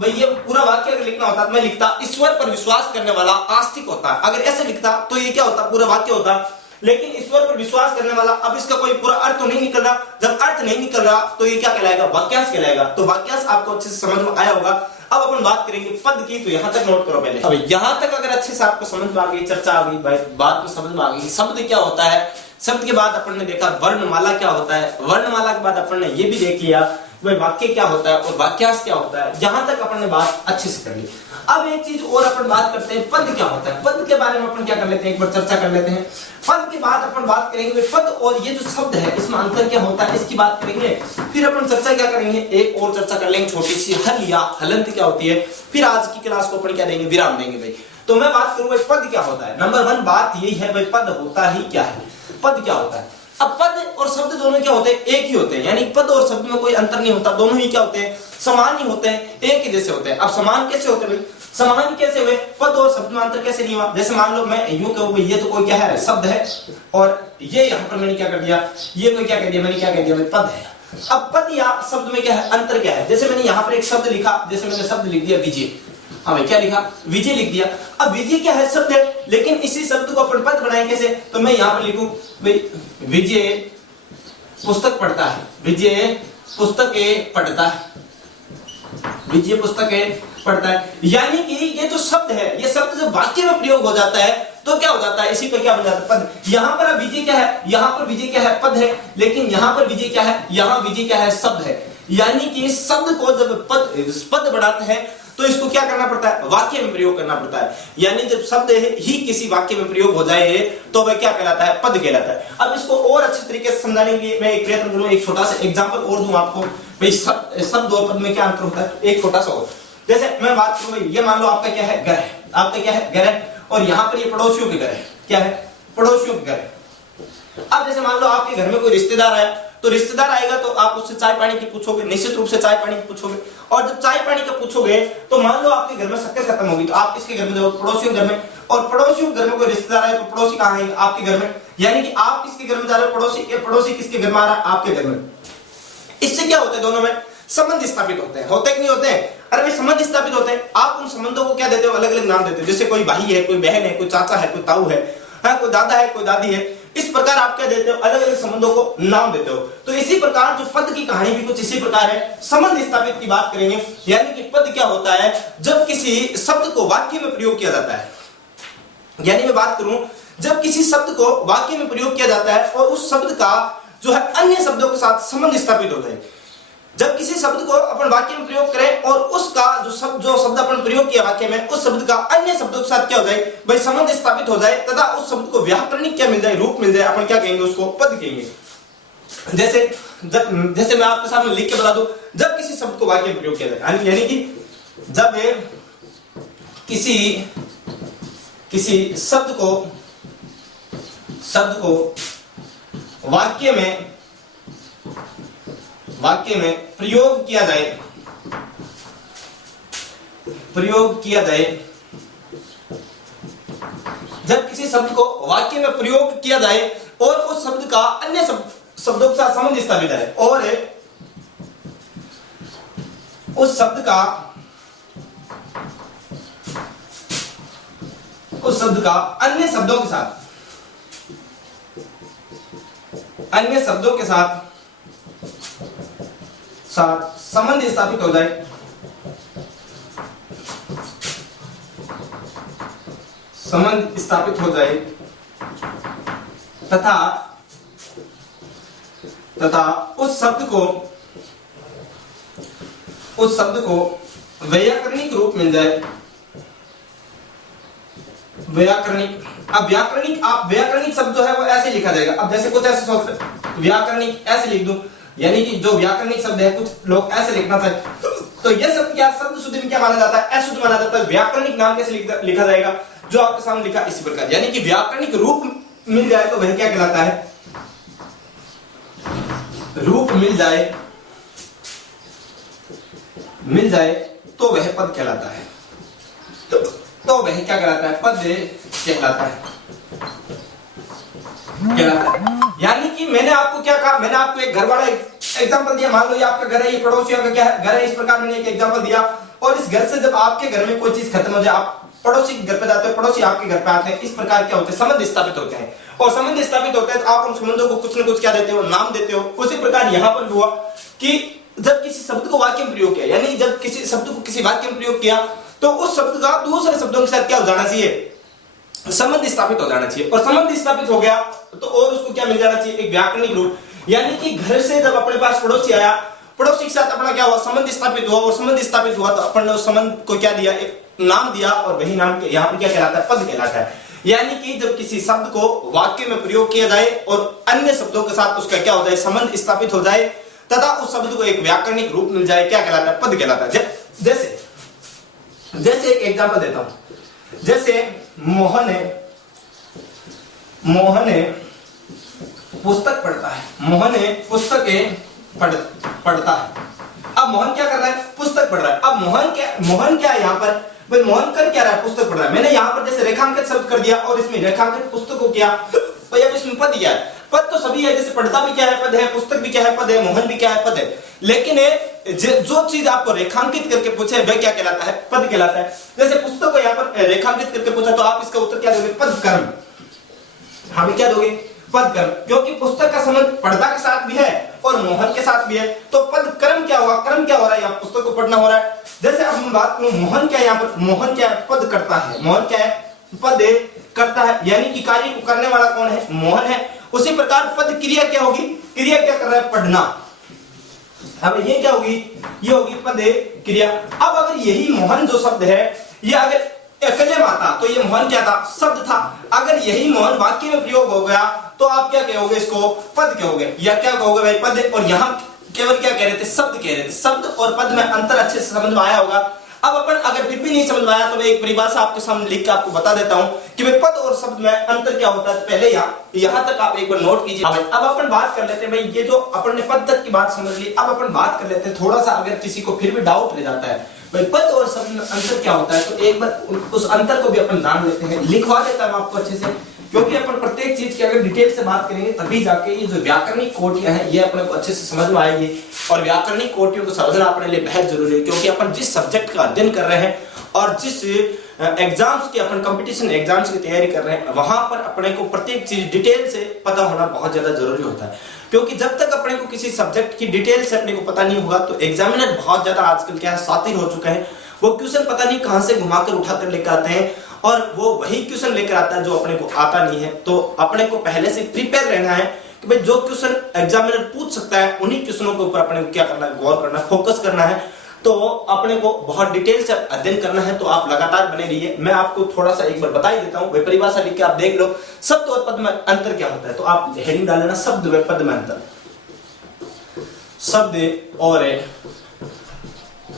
भाई ये पूरा वाक्य अगर लिखना होता तो मैं लिखता ईश्वर पर विश्वास करने वाला आस्तिक होता। अगर ऐसे लिखता तो ये क्या होता, पूरा वाक्य होता। लेकिन ईश्वर पर विश्वास करने वाला, अब इसका कोई पूरा अर्थ तो नहीं निकल रहा। जब अर्थ नहीं निकल रहा तो ये क्या कहलाएगा, वाक्यांश कहलाएगा। तो वाक्यांश आपको अच्छे से समझ में आया होगा। अब अपन बात करेंगे पद की, तो यहां तक नोट करो पहले। अब यहां तक अगर अच्छे से आपको समझ में आ गई, चर्चा आ गई, बात में समझ में आ गई शब्द क्या होता है। शब्द के बाद अपन ने देखा वर्णमाला क्या होता है। वर्णमाला के बाद अपन ने ये भी देख लिया भाई वाक्य क्या होता है और वाक्यांश क्या होता है। यहां तक अपन ने बात अच्छे से कर ली। अब एक चीज और अपन बात करते हैं, पद क्या होता है। पद के बारे में अपन क्या कर लेते हैं, एक बार चर्चा कर लेते हैं। पद के बाद अपन बात करेंगे पद और ये जो शब्द है इसमें अंतर क्या होता है, इसकी बात करेंगे। फिर अपन चर्चा क्या करेंगे, एक और चर्चा कर लेंगे छोटी सी, हल या हलंत क्या होती है। फिर आज की क्लास को अपन क्या देंगे, विराम देंगे भाई। तो मैं बात करूंगा पद क्या होता है। नंबर 1 बात यही है भाई, पद होता ही क्या है, पद क्या होता है। अब पद और शब्द दोनों क्या होते हैं, एक ही होते हैं। यानी पद और शब्द में कोई अंतर नहीं होता, दोनों ही क्या होते हैं, समान ही होते हैं, एक ही जैसे होते हैं। अब समान कैसे होते हैं भाई, समान कैसे हुए, पद और शब्द में अंतर कैसे नहीं हुआ। जैसे मान लो मैं यूं कहूं ये तो कोई क्या है, शब्द है, और ये यहां पर मैंने क्या कर दिया, ये कोई क्या कह दिया, मैंने क्या कह दिया भाई, पद है। अब पद या शब्द में क्या है, अंतर क्या है। जैसे मैंने यहां पर एक शब्द लिखा, जैसे मैंने शब्द लिख दिया विजय, हाँ भाई क्या लिखा, विजय लिख दिया। अब विजय क्या है, शब्द है, लेकिन इसी शब्द को अपन पद बनाए कैसे। तो मैं यहां पर लिखूं भाई विजय पुस्तक पढ़ता है, विजय पुस्तकें पढ़ता है, विजय पुस्तकें पढ़ता है। यानी कि ये जो शब्द है, ये शब्द जब वाक्य में प्रयोग हो जाता है तो क्या हो जाता है, इसी पर क्या बन जाता है, पद। यहां पर विजय क्या है, यहां पर विजय क्या है, पद है, लेकिन यहां पर विजय क्या है, यहां विजय क्या है, शब्द है। यानी कि इस शब्द को जब पद बढ़ाते हैं तो इसको क्या करना पड़ता है, वाक्य में प्रयोग करना पड़ता है। यानी जब शब्द ही किसी वाक्य में प्रयोग हो जाए तो वह क्या कहलाता है, पद कहलाता है। अब इसको और अच्छे तरीके से समझाने के लिए मैं एक प्रयत्न करूं, एक छोटा सा एग्जांपल और दूं आपको भाई शब्द और पद में क्या अंतर होता है। एक छोटा सा और, जैसे मैं बात करूं भाई, ये मान लो आपका क्या है, घर है, आपका क्या है, घर है, और यहाँ पर ये पड़ोसियों के घर है, क्या है, पड़ोसियों के घर है। अब जैसे मान लो आपके घर में कोई रिश्तेदार आया, तो रिश्तेदार आएगा तो आप उससे चाय पानी की पूछोगे, निश्चित रूप से चाय पानी की पूछोगे। और जब चाय पानी का पूछोगे तो मान लो आपके घर में शक्कर खत्म होगी, तो आप किसके घर में जाओगे, पड़ोसियों के घर में। और पड़ोसियों के घर में कोई रिश्तेदार आए तो पड़ोसी कहाँ है, आपके घर में। यानी कि आप किसके घर में जा रहे हो, पड़ोसी किसके घर में आ रहा है, आपके घर में। इससे क्या होता है, दोनों में संबंध स्थापित होते हैं, होते कि नहीं होते हैं। अरे भाई संबंध स्थापित होते हैं, आप उन संबंधों को क्या देते हो, अलग अलग नाम देते हो। जैसे कोई भाई है, कोई बहन है, कोई चाचा है, कोई ताऊ है, कोई दादा है, कोई दादी है। इस प्रकार आप क्या देते हो, अलग अलग संबंधों को नाम देते हो। तो इसी प्रकार जो पद की कहानी भी कुछ इसी प्रकार है, संबंध स्थापित की बात करेंगे। यानी कि पद क्या होता है, जब किसी शब्द को वाक्य में प्रयोग किया जाता है। यानी मैं बात करूं, जब किसी शब्द को वाक्य में प्रयोग किया जाता है और उस शब्द का जो है अन्य शब्दों के साथ संबंध स्थापित हो जाए। जब किसी शब्द को अपन वाक्य में प्रयोग करें और उसका जो शब्द अपन प्रयोग किया वाक्य में, उस शब्द का अन्य शब्दों के साथ क्या हो जाए भाई, संबंध स्थापित हो जाए, तथा उस शब्द को व्याकरणिक क्या मिल जाए, रूप मिल जाए, अपन क्या कहेंगे, उसको पद कहेंगे। जैसे मैं आपके सामने लिख के बता दूं, जब किसी शब्द को वाक्य में प्रयोग किया जाए, यानी कि जब किसी शब्द को वाक्य में प्रयोग किया जाए, जब किसी शब्द को वाक्य में प्रयोग किया जाए और उस शब्द का अन्य शब्दों के साथ संबंध स्थापित है, और उस शब्द का अन्य शब्दों के साथ संबंध स्थापित हो जाए, तथा उस शब्द को व्याकरणिक रूप मिल जाए। अब व्याकरणिक शब्द जो है वो ऐसे लिखा जाएगा। अब जैसे कुछ ऐसे सोच रहे व्याकरणिक ऐसे लिख दो, यानी कि जो व्याकरणिक शब्द है कुछ लोग ऐसे लिखना चाहते, तो यह शब्द क्या शब्द शुद्धि में क्या माना जाता है, अशुद्ध माना जाता है। व्याकरणिक नाम कैसे लिखा जाएगा, जो आपके सामने लिखा इसी प्रकार। यानी कि व्याकरणिक रूप मिल जाए तो वह क्या कहलाता है, रूप मिल जाए तो वह पद कहलाता है। तो वह क्या कहलाता है, पद कहलाता है। कहलाता है। यानी कि मैंने आपको क्या कहा, मैंने आपको एक घर वाला एग्जांपल दिया, मान लो ये आपका घर है, ये पड़ोसियों का क्या है घर है, इस प्रकार मैंने एक एग्जांपल दिया। और इस घर से जब आपके घर में कोई चीज खत्म हो जाए, आप पड़ोसी के घर पे जाते हो, पड़ोसी आपके घर पे आते हैं, इस प्रकार क्या होते हैं, संबंध स्थापित होते हैं। और संबंध स्थापित होते हैं तो आप उन संबंधों को कुछ न कुछ क्या देते हो, नाम देते हो। उसी प्रकार यहां पर हुआ कि जब किसी शब्द को वाक्य में प्रयोग किया, यानी जब किसी शब्द को किसी वाक्य में प्रयोग किया तो उस शब्द का दूसरे शब्दों के साथ क्या हो जाना चाहिए, संबंध स्थापित हो जाना चाहिए। और संबंध स्थापित हो गया तो और उसको क्या मिल जाना चाहिए, एक व्याकरणिक रूप। यानी कि घर से जब अपने पास पड़ोसी आया, पड़ोसी के साथ अपना क्या हुआ, संबंध स्थापित हुआ। और संबंध स्थापित हुआ तो अपन ने उस संबंध को क्या दिया, एक नाम दिया। और वही नाम के यहाँ पर क्या कहलाता है, पद कहलाता है। यानी कि जब किसी शब्द को वाक्य में प्रयोग किया जाए और अन्य शब्दों के साथ उसका क्या हो जाए, संबंध स्थापित हो जाए तथा उस शब्द को एक व्याकरणिक रूप मिल जाए, क्या कहलाता है, पद कहलाता है। जैसे एक एग्जांपल देता हूं, जैसे मोहन पुस्तक पढ़ता है, मोहन पुस्तकें पढ़ता है। अब मोहन क्या कर रहा है, पुस्तक पढ़ रहा है। अब मोहन क्या है यहाँ पर, भाई मोहन कर क्या रहा है, पुस्तक पढ़ रहा है। मैंने यहाँ पर जैसे रेखांकित शब्द कर दिया और इसमें रेखांकित पुस्तक को किया, तो अब इसमें पद क्या है, पद तो सभी है। जैसे पढ़ता भी क्या है, पद है, पुस्तक भी क्या है, पद है, मोहन भी क्या है, पद है। लेकिन जो चीज आपको रेखांकित करके पूछे वह क्या कहलाता है, पद कहलाता है। जैसे पुस्तक को यहाँ पर रेखांकित करके पूछा तो आप इसका उत्तर क्या दोगे, पद कर्म। हाँ क्या दोगे, पद कर्म, क्योंकि पुस्तक का संबंध पढ़ता के साथ भी है और मोहन के साथ भी है। तो पद कर्म क्या हुआ, कर्म क्या हो रहा है, यहाँ पुस्तक को पढ़ना हो रहा है। जैसे अब हम बात करूं, मोहन क्या है, यहाँ पर मोहन क्या है, पद करता है। मोहन क्या है, पद करता है, यानी कि कार्य को करने वाला कौन है, मोहन है। उसी प्रकार पद क्रिया क्या होगी, क्रिया क्या कर रहा है, पढ़ना। अब ये क्या होगी, ये होगी पद क्रिया। अब अगर यही मोहन जो शब्द है, ये अगर अकेले में आता तो ये मोहन क्या था, शब्द था। अगर यही मोहन वाक्य में प्रयोग हो गया तो आप क्या कहोगे, इसको पद कहोगे या क्या कहोगे भाई, पद। और यहाँ केवल क्या कह रहे थे, शब्द कह रहे थे। शब्द और पद में अंतर अच्छे से समझ में आया होगा। अब अपन अगर फिर भी नहीं समझ में आया तो मैं एक परिभाषा आपके सामने लिख के आपको बता देता हूं कि भाई पद और शब्द में अंतर क्या होता है। पहले यहाँ तक आप एक बार नोट कीजिए। अब अपन बात कर लेते हैं, भाई ये जो अपन ने पद तक की बात समझ ली, अब अपन बात कर लेते हैं थोड़ा सा, अगर किसी को फिर भी डाउट रह जाता है भाई पद और शब्द में अंतर क्या होता है, तो एक बार उस अंतर को भी अपन जान लेते हैं। लिखवा देता हूं आपको अच्छे से, क्योंकि अपन प्रत्येक चीज की अगर डिटेल से बात करेंगे तभी जाके ये जो व्याकरणिक कोटियां हैं ये अपने को अच्छे से समझ में आएगी। और व्याकरणिक कोटियों को समझना अपने लिए बेहद जरूरी है, क्योंकि अपन जिस सब्जेक्ट का अध्ययन कर रहे हैं और जिस एग्जाम्स की अपन कंपटीशन एग्जाम्स की तैयारी कर रहे हैं, वहां पर अपने को प्रत्येक चीज डिटेल से पता होना बहुत ज्यादा जरूरी होता है। क्योंकि जब तक अपने को किसी सब्जेक्ट की डिटेल से अपने को पता नहीं होगा तो एग्जामिनर बहुत ज्यादा आजकल क्या है, शातिर हो चुके हैं। वो क्वेश्चन पता नहीं कहां से घुमाकर उठाकर लेकर आते हैं और वो वही क्वेश्चन लेकर आता है जो अपने को आता नहीं है। तो अपने को पहले से प्रिपेयर रहना है कि भाई जो क्वेश्चन एग्जामिनर पूछ सकता है उन्हीं क्वेश्चनों के ऊपर अपने को क्या करना है, गौर करना, फोकस करना है। तो अपने को बहुत डिटेल से अध्ययन करना है। तो आप लगातार बने रहिए। मैं आपको थोड़ा सा एक बार बता ही देता हूं, वही परिभाषा लिख के आप देख लो, शब्द और पद में अंतर क्या होता है। तो आप हेडिंग डाल लेना, शब्द व पद में अंतर। शब्द और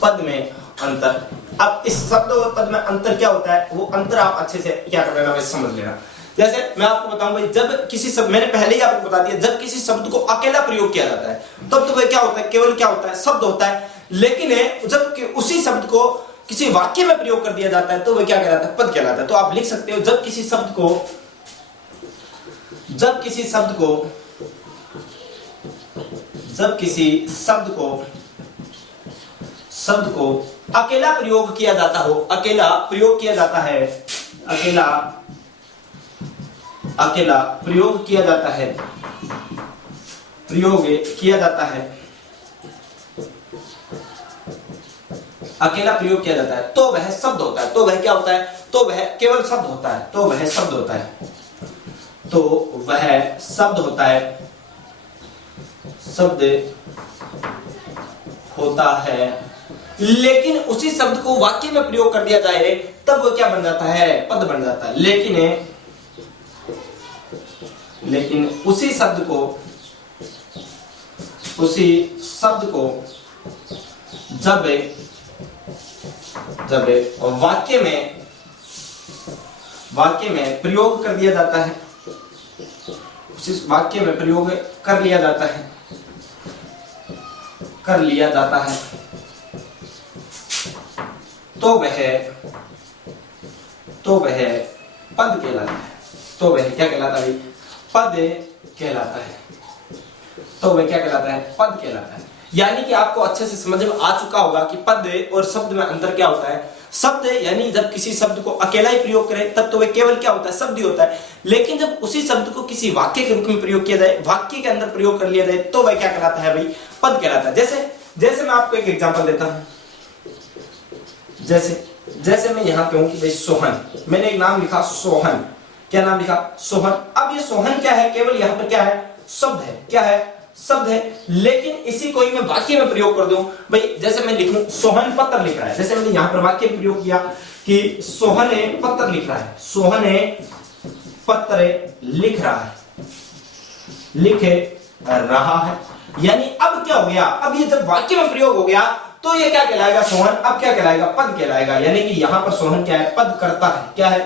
पद में अंतर। अब इस शब्द और पद में अंतर क्या होता है, वो अंतर आप अच्छे से क्या कर लेना, समझ लेना। जैसे मैं आपको बताऊं भाई, जब किसी शब्द, मैंने पहले ही आपको बता दिया, जब किसी शब्द को अकेला प्रयोग किया जाता है तब तो वह क्या होता है, केवल क्या होता है, शब्द होता है। लेकिन जब उसी शब्द को किसी वाक्य में प्रयोग कर दिया जाता है तो वह क्या कहलाता है, पद कहलाता है। तो आप लिख सकते हो, जब किसी शब्द को अकेला प्रयोग किया जाता हो, अकेला प्रयोग किया जाता है, अकेला प्रयोग किया जाता है, अकेला प्रयोग किया जाता है तो वह शब्द होता है। तो वह क्या होता है, तो वह केवल शब्द होता है, तो वह शब्द होता है, तो वह शब्द होता है, शब्द होता है। लेकिन उसी शब्द को वाक्य में प्रयोग कर दिया जाए तब वो क्या बन जाता है, पद बन जाता है। लेकिन उसी शब्द को जब वाक्य में प्रयोग कर दिया जाता है, उसी वाक्य में प्रयोग कर लिया जाता है तो वह पद कहलाता है। तो वह क्या कहलाता है, पद कहलाता है। तो वह क्या कहलाता है? पद कहलाता है। यानी कि आपको अच्छे से समझ में आ चुका होगा कि पद और शब्द में अंतर क्या होता है। शब्द यानी जब किसी शब्द को अकेला ही प्रयोग करें तब तो वह केवल क्या होता है? शब्द ही होता है। लेकिन जब उसी शब्द को किसी वाक्य के रूप में प्रयोग किया जाए, वाक्य के अंदर प्रयोग कर लिया जाए, तो वह क्या कहलाता है भाई? पद कहलाता है। जैसे मैं आपको एक एग्जांपल देता हूं। जैसे मैं यहां कहूं कि भाई सोहन, मैंने एक नाम लिखा सोहन। क्या नाम लिखा? सोहन। अब ये सोहन क्या है? केवल यहां पर क्या है? शब्द है। क्या है? शब्द है। लेकिन इसी को ही मैं वाक्य में प्रयोग कर दूं भाई, जैसे मैं लिखूं सोहन पत्र लिख रहा है। जैसे मैंने यहां पर वाक्य में प्रयोग किया कि सोहन पत्र लिख रहा है, सोहन पत्र लिख रहा है, लिख रहा है। यानी अब क्या हो गया? अब ये जब वाक्य में प्रयोग हो गया तो ये क्या कहलाएगा? सोहन। अब क्या कहलाएगा? पद कहलाएगा। यानी कि यहां पर सोहन क्या है? पद करता है। क्या है?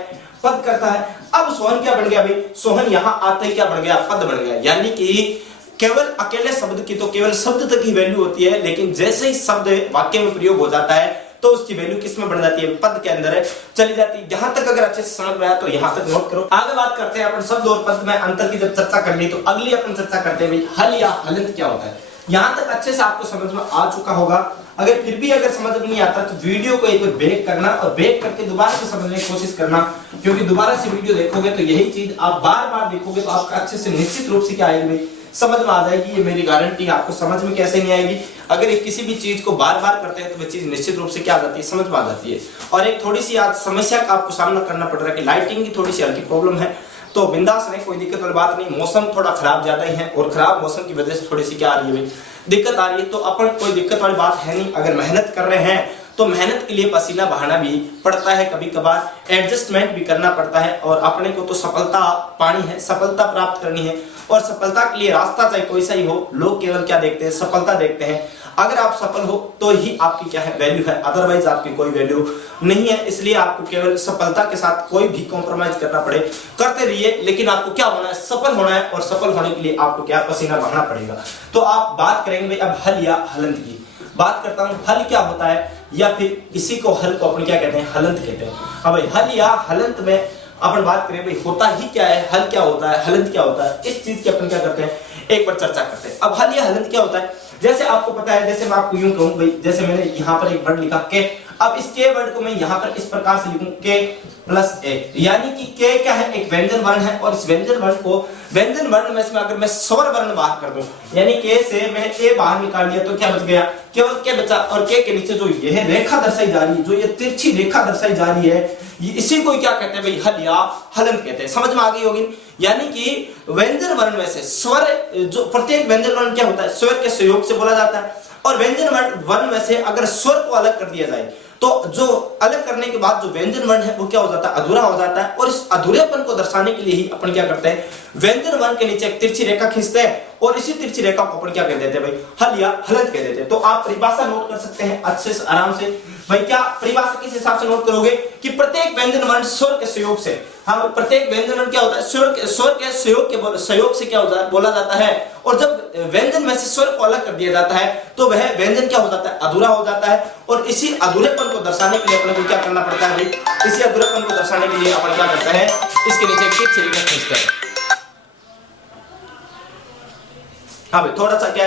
पद करता है। अब सोहन क्या बन गया भाई? सोहन यहां आते ही क्या बन गया? पद बन गया। यानी कि केवल अकेले शब्द की तो केवल शब्द तक ही वैल्यू होती है, लेकिन जैसे ही शब्द वाक्य में प्रयोग हो जाता है तो उसकी वैल्यू किस में बढ़ जाती है? पद के अंदर चली जाती है। यहां तक अगर अच्छे से समझ में आया तो यहां तक नोट करो। आगे बात करते हैं अपन शब्द और पद में अंतर की। जब चर्चा कर ली तो अगली अपन चर्चा करते हैं भाई हल या हलंत क्या होता है। यहां तक अच्छे से आपको समझ में आ चुका होगा। अगर फिर भी अगर समझ में नहीं आता तो वीडियो को एक बार ब्रेक करना और ब्रेक करके दोबारा से समझने की कोशिश करना, क्योंकि दोबारा से वीडियो देखोगे तो यही चीज आप बार बार देखोगे तो आपका अच्छे से निश्चित रूप से क्या आएगी? समझ में आ जाएगी। ये मेरी गारंटी। आपको समझ में कैसे नहीं आएगी? अगर एक किसी भी चीज को बार बार करते हैं तो वह चीज निश्चित रूप से क्या आ जाती है? समझ में आ जाती है। और एक थोड़ी सी आज समस्या का आपको सामना करना पड़ रहा है कि लाइटिंग की थोड़ी सी हल्की प्रॉब्लम है, तो बिंदास नहीं, कोई दिक्कत वाली बात नहीं। मौसम थोड़ा खराब ज्यादा ही है और खराब मौसम की वजह से थोड़ी सी क्या आ रही है भाई? दिक्कत आ रही है। तो अपन कोई दिक्कत वाली बात है नहीं। अगर मेहनत कर रहे हैं तो मेहनत के लिए पसीना बहाना भी पड़ता है, कभी कभार एडजस्टमेंट भी करना पड़ता है। और अपने को तो सफलता पानी है, सफलता प्राप्त करनी है, और सफलता के लिए रास्ता चाहे कोई सा ही हो, लोग केवल क्या देखते हैं? सफलता देखते हैं। अगर आप सफल हो तो ही आपकी क्या है? वैल्यू है, अदरवाइज आपकी कोई वैल्यू नहीं है। इसलिए आपको केवल सफलता के साथ कोई भी कॉम्प्रोमाइज करना पड़े करते रहिए, लेकिन आपको क्या होना है? सफल होना है। और सफल होने के लिए आपको क्या? पसीना बहाना पड़ेगा। तो आप बात करेंगे भाई अब हल या हलंत की। बात करता हूं हल क्या होता है, या फिर इसी को हल को अपन क्या कहते हैं? हलंत कहते हैं। अब भाई हल या हलंत में अपन बात करें भाई होता ही क्या है? हल क्या होता है? हलंत क्या होता है? इस चीज की अपन क्या करते हैं? एक बार चर्चा करते हैं। अब हल या हलंत क्या होता है? जैसे आपको पता है, जैसे मैं आपको यूं कहूं भाई, जैसे मैंने यहाँ पर एक वर्ड लिखा के। अब इस के वर्ड को मैं यहाँ पर इस प्रकार से लिखूं के प्लस ए, यानी कि के क्या है? एक व्यंजन वर्ण है। और इस व्यंजन वर्ण को व्यंजन वर्ण में से अगर मैं स्वर वर्ण बाहर कर दूं, यानी के से मैं ए बाहर निकाल लिया तो क्या बच गया? केवल के बचा। और के नीचे जो यह रेखा दर्शाई जा रही है, जो ये तिरछी रेखा दर्शाई जा रही है, इसी को क्या कहते हैं भाई? हल या हलंत कहते हैं। समझ में आ गई होगी। यानी कि व्यंजन वर्ण में से स्वर, जो प्रत्येक व्यंजन वर्ण क्या होता है? स्वर के सहयोग से बोला जाता है। और व्यंजन वर्ण में से अगर स्वर को अलग कर दिया जाए तो जो अलग करने के बाद जो व्यंजन वर्ण है वो क्या हो जाता है? अधूरा हो जाता है। और इस अधूरेपन को दर्शाने के लिए ही अपन क्या करते हैं? व्यंजन वर्ण के नीचे एक तिरछी रेखा खींचते हैं और इसी तिरछी रेखा को अपन क्या कह देते हैं भाई? हल या हलंत कह देते हैं। तो आप परिभाषा नोट कर सकते हैं अच्छे से, आराम से। भाई क्या परिभाषा किस हिसाब से नोट करोगे कि प्रत्येक व्यंजन वर्ण स्वर के सहयोग से, हाँ, प्रत्येक व्यंजन वर्ण क्या होता है? स्वर के सहयोग से क्या होता है? बोला जाता है। और जब व्यंजन में से स्वर को अलग कर दिया जाता है तो वह व्यंजन क्या हो जाता है? अधूरा हो जाता है। और इसी अधूरेपन को दर्शाने के लिए अपने को क्या करना पड़ता है भाई? इसी अधूरेपन को दर्शाने के लिए अपन क्या करते हैं? इसके नीचे एक तिरछी रेखा खींचते हैं। हाँ भाई, थोड़ा सा क्या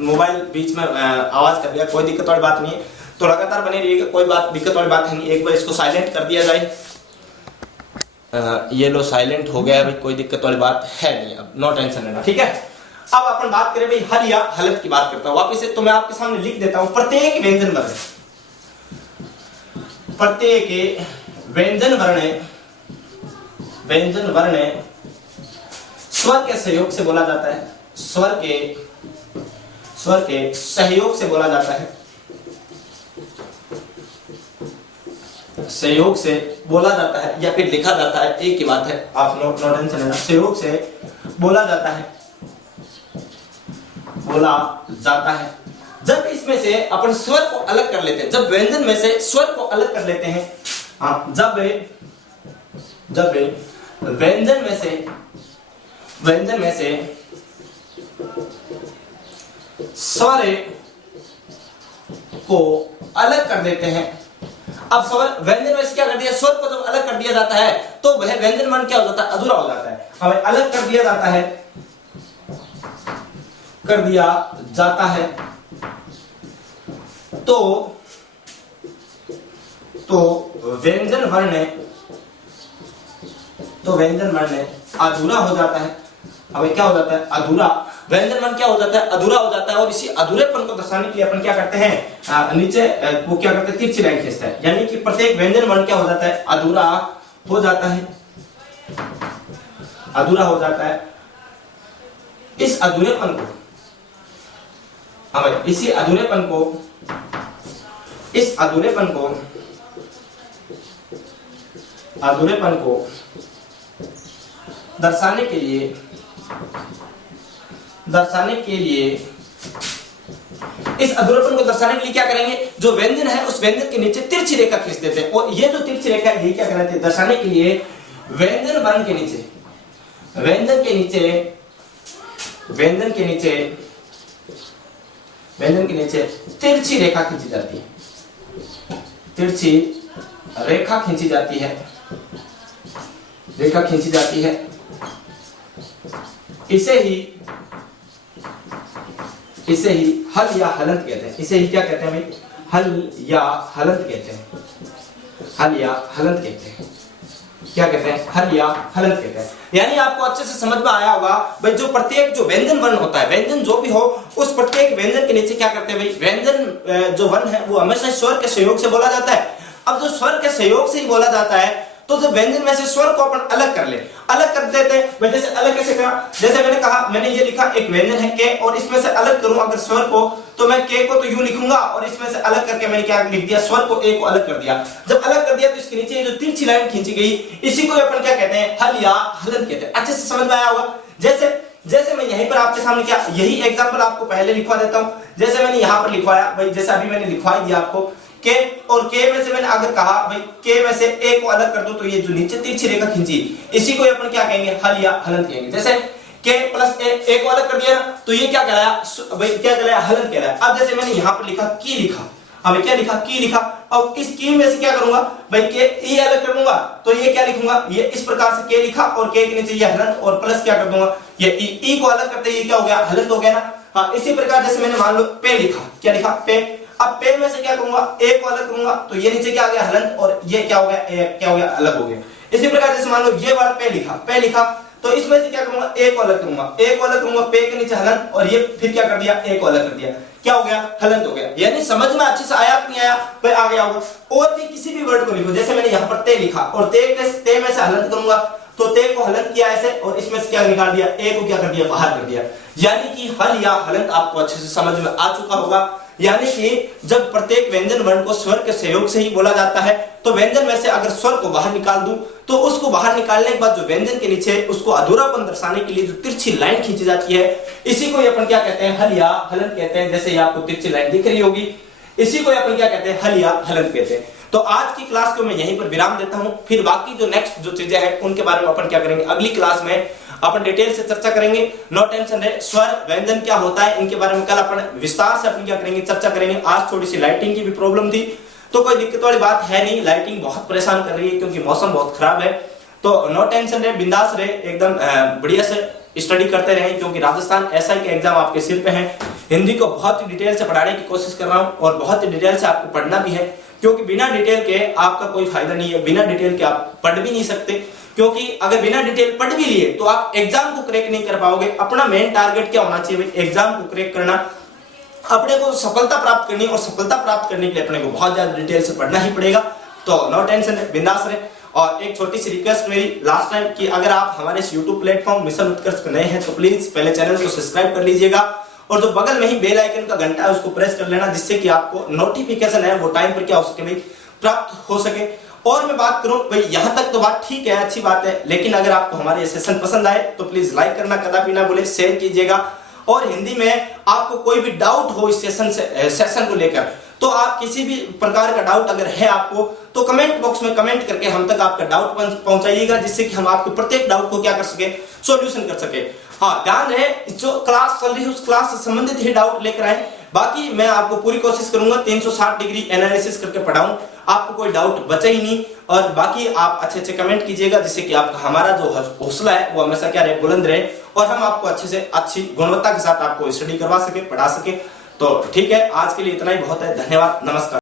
मोबाइल बीच में आवाज कर दिया, कोई दिक्कत वाली बात नहीं है। तो लगातार बने रहिएगा, कोई बात दिक्कत वाली बात है नहीं। एक बार इसको साइलेंट कर दिया जाए। ये लो साइलेंट हो गया भाई, कोई दिक्कत वाली बात है नहीं। अब नो टेंशन लेना, ठीक है। अब अपन बात करें भाई हल या हलंत की बात करता हूं वापिस से। तो मैं आपके सामने लिख देता हूं प्रत्येक व्यंजन वर्ण, प्रत्येक व्यंजन वर्ण स्वर के सहयोग से बोला जाता है। स्वर के सहयोग से बोला जाता है। सहयोग से बोला जाता है या फिर लिखा जाता है, एक ही बात है। आप नो टेंशन लेना। सहयोग से बोला जाता है, बोला जाता है। जब इसमें से अपन स्वर को अलग कर लेते हैं, जब व्यंजन में से स्वर को अलग कर लेते हैं, हाँ, जब व्यंजन में से स्वर को अलग कर देते हैं, अब स्वर व्यंजन में से क्या कर दिया, स्वर को जब अलग कर दिया जाता है तो वह व्यंजन वर्ण क्या हो जाता है, अधूरा हो जाता है। हमें अलग कर दिया जाता है, कर दिया जाता है तो व्यंजन वर्ण अधूरा हो जाता है। अब क्या हो जाता है, अधूरा व्यंजन वर्ण क्या हो जाता है, अधूरा हो जाता है। और इसी अधूरेपन को दर्शाने के लिए अपन क्या करते हैं, नीचे वो क्या करते हैं, तिरछी लाइन खींचते हैं, यानी कि प्रत्येक व्यंजन वर्ण क्या हो जाता है, अधूरा हो जाता है, अधूरा हो जाता है। इस अधूरेपन को हमें इसी अधूरेपन को दर्शाने के लिए इस अधूरेपन को दर्शाने के लिए क्या करेंगे, जो व्यंजन है उस व्यंजन के नीचे तिरछी रेखा खींच देते हैं। और ये जो तिरछी रेखा ये क्या कहलाती है, दर्शाने के लिए व्यंजन वर्ण के नीचे तिरछी रेखा खींची जाती है, तिरछी रेखा खींची जाती है। इसे ही हल या हलंत कहते हैं। इसे ही क्या कहते हैं भाई, हल या हलंत कहते हैं। क्या कहते हैं, हल या हलंत कहते हैं। यानी आपको अच्छे से समझ में आया होगा भाई, जो प्रत्येक जो व्यंजन वर्ण होता है, व्यंजन जो भी हो, उस प्रत्येक व्यंजन के नीचे क्या करते हैं भाई, व्यंजन जो वर्ण है वो हमेशा स्वर के सहयोग से बोला जाता है। अब जो स्वर के सहयोग से ही बोला जाता है तो जो व्यंजन में से स्वर को अपन अलग कर देते हैं। जैसे अलग कैसे करा, जैसे मैंने कहा, मैंने ये लिखा एक व्यंजन है के, और इसमें से अलग करूं अगर स्वर को, तो मैं के को तो यूं लिखूंगा, और इसमें से अलग करके मैंने क्या लिख दिया, स्वर को ए को अलग कर दिया। जब अलग कर दिया तो इसके नीचे जो तिरछी लाइन खींची गई, इसी को अपन क्या कहते हैं, हल या हलंत कहते हैं। अच्छे से समझ में आया होगा। जैसे मैं यहीं पर आपके सामने क्या, यही एग्जांपल आपको पहले लिखवा देता हूं। जैसे मैंने यहां पर लिखवाया भाई, जैसे अभी मैंने लिखवा दिया आपको के, और के में से मैंने अगर कहा भाई के में से ए को अलग कर दो, तो ये जो नीचे तिरछी रेखा खींची, इसी को अपन क्या कहेंगे, हल या हलंत कहेंगे। जैसे के प्लस ए को अलग कर दिया ना, तो ये क्या कहलाया भाई, क्या कहलाया, हलंत कहलाया। अब जैसे मैंने यहाँ पर लिखा की लिखा, अब क्या लिखा, की लिखा। अब इस की में से क्या करूंगा भाई, के ई अलग कर दूंगा, तो ये क्या लिखूंगा, ये इस प्रकार से के लिखा, और के नीचे ये हलंत, और प्लस क्या कर दूंगा, ये ई को अलग करते ये क्या हो गया, हलंत हो गया ना। हाँ, इसी प्रकार जैसे मैंने मान लो पे लिखा, क्या लिखा, पे। अब पे में से क्या करूंगा, ए को अलग करूंगा, तो ये नीचे क्या आ गया, हलंत, और ये क्या हो गया, क्या हो गया, अलग हो गया। इसी प्रकार जैसे मान लो ये वाला पे लिखा, तो इसमें से क्या करूंगा, ए को अलग करूंगा, पे के नीचे हलंत, और ये फिर क्या कर दिया, ए को अलग कर दिया, क्या हो गया, हलंत हो गया। यानी समझ में अच्छे से आया कि नहीं आया भाई, आ गया होगा। और भी किसी भी वर्ड को लिखो, जैसे मैंने यहाँ पर ते लिखा, और ते में से हलंत करूंगा, तो ते को हलंत किया ऐसे, और इसमें से क्या निकाल दिया, ए को क्या कर दिया, बाहर कर दिया। यानी कि हल या हलंत आपको अच्छे से समझ में आ चुका होगा। यानी कि जब प्रत्येक व्यंजन वर्ण को स्वर के सहयोग से ही बोला जाता है, तो व्यंजन में से अगर स्वर को बाहर निकाल दूं, तो उसको बाहर निकालने के बाद जो व्यंजन के नीचे उसको अधूरापन दर्शाने के लिए जो तिरछी लाइन खींची जाती है, इसी को अपन क्या कहते हैं, हल या हलंत कहते हैं। जैसे ये आपको तिरछी लाइन दिख रही होगी, इसी को अपन क्या कहते हैं, हल या हलंत कहते हैं। तो आज की क्लास को मैं यहीं पर विराम देता हूं। फिर बाकी जो नेक्स्ट जो चीजें हैं उनके बारे में अपन क्या करेंगे, अगली क्लास में अपन डिटेल से चर्चा करेंगे। नो टेंशन है, स्वर व्यंजन क्या होता है इनके बारे में कल अपन विस्तार से अपन क्या करेंगे, चर्चा करेंगे। आज थोड़ी सी लाइटिंग की भी प्रॉब्लम थी, तो कोई दिक्कत वाली बात है नहीं। लाइटिंग बहुत परेशान कर रही है क्योंकि मौसम बहुत खराब है, तो नो टेंशन है, बिंदास रहे, एकदम बढ़िया से स्टडी करते रहे, क्योंकि राजस्थान एसआई के एग्जाम आपके सिर पे है। हिंदी को बहुत ही डिटेल से पढ़ाने की कोशिश कर रहा हूँ, और बहुत ही डिटेल से आपको पढ़ना भी है, क्योंकि बिना डिटेल के आपका कोई फायदा नहीं है। बिना डिटेल के आप पढ़ भी नहीं सकते, क्योंकि अगर बिना डिटेल पढ़ भी लिए तो आप एग्जाम को क्रैक नहीं कर पाओगे। अपना मेन टारगेट क्या होना चाहिए भाई, एग्जाम को क्रैक करना, अपने को सफलता प्राप्त करनी, और सफलता प्राप्त करने के लिए अपने को बहुत ज्यादा डिटेल से पढ़ना ही पड़ेगा। तो नो टेंशन है, बिंदास रहे। और एक छोटी सी रिक्वेस्ट मेरी लास्ट टाइम कि अगर आप हमारे इस YouTube प्लेटफॉर्म मिशन उत्कर्ष पे नए हैं तो प्लीज पहले चैनल को सब्सक्राइब कर लीजिएगा, और जो बगल में ही बेल आइकन का घंटा है उसको प्रेस कर लेना, जिससे कि आपको नोटिफिकेशन है वो टाइम पर क्या हो सके भाई, प्राप्त हो सके। और मैं बात करूं भाई, यहां तक तो बात ठीक है, अच्छी बात है, लेकिन अगर आपको हमारे सेशन पसंद आए तो प्लीज लाइक करना कदापि ना भूले, शेयर कीजिएगा। और हिंदी में आपको कोई भी डाउट हो इस सेशन को लेकर, तो आप किसी भी प्रकार का डाउट अगर है आपको, तो कमेंट बॉक्स में कमेंट करके हम तक आपका डाउट पहुंचाइएगा, जिससे कि हम आपके प्रत्येक डाउट को क्या कर सके, सॉल्यूशन कर सके। हाँ, ध्यान रहे, जो क्लास चल रही है उस क्लास से संबंधित ही डाउट लेकर आए, बाकी मैं आपको पूरी कोशिश करूंगा 360 डिग्री एनालिसिस करके पढ़ाऊं, आपको कोई डाउट बचे ही नहीं। और बाकी आप अच्छे अच्छे कमेंट कीजिएगा, जिससे कि आपका हमारा जो हौसला है वो हमेशा क्या रहे, बुलंद रहे, और हम आपको अच्छे से अच्छी गुणवत्ता के साथ आपको स्टडी करवा सके, पढ़ा सके। तो ठीक है, आज के लिए इतना ही बहुत है। धन्यवाद, नमस्कार।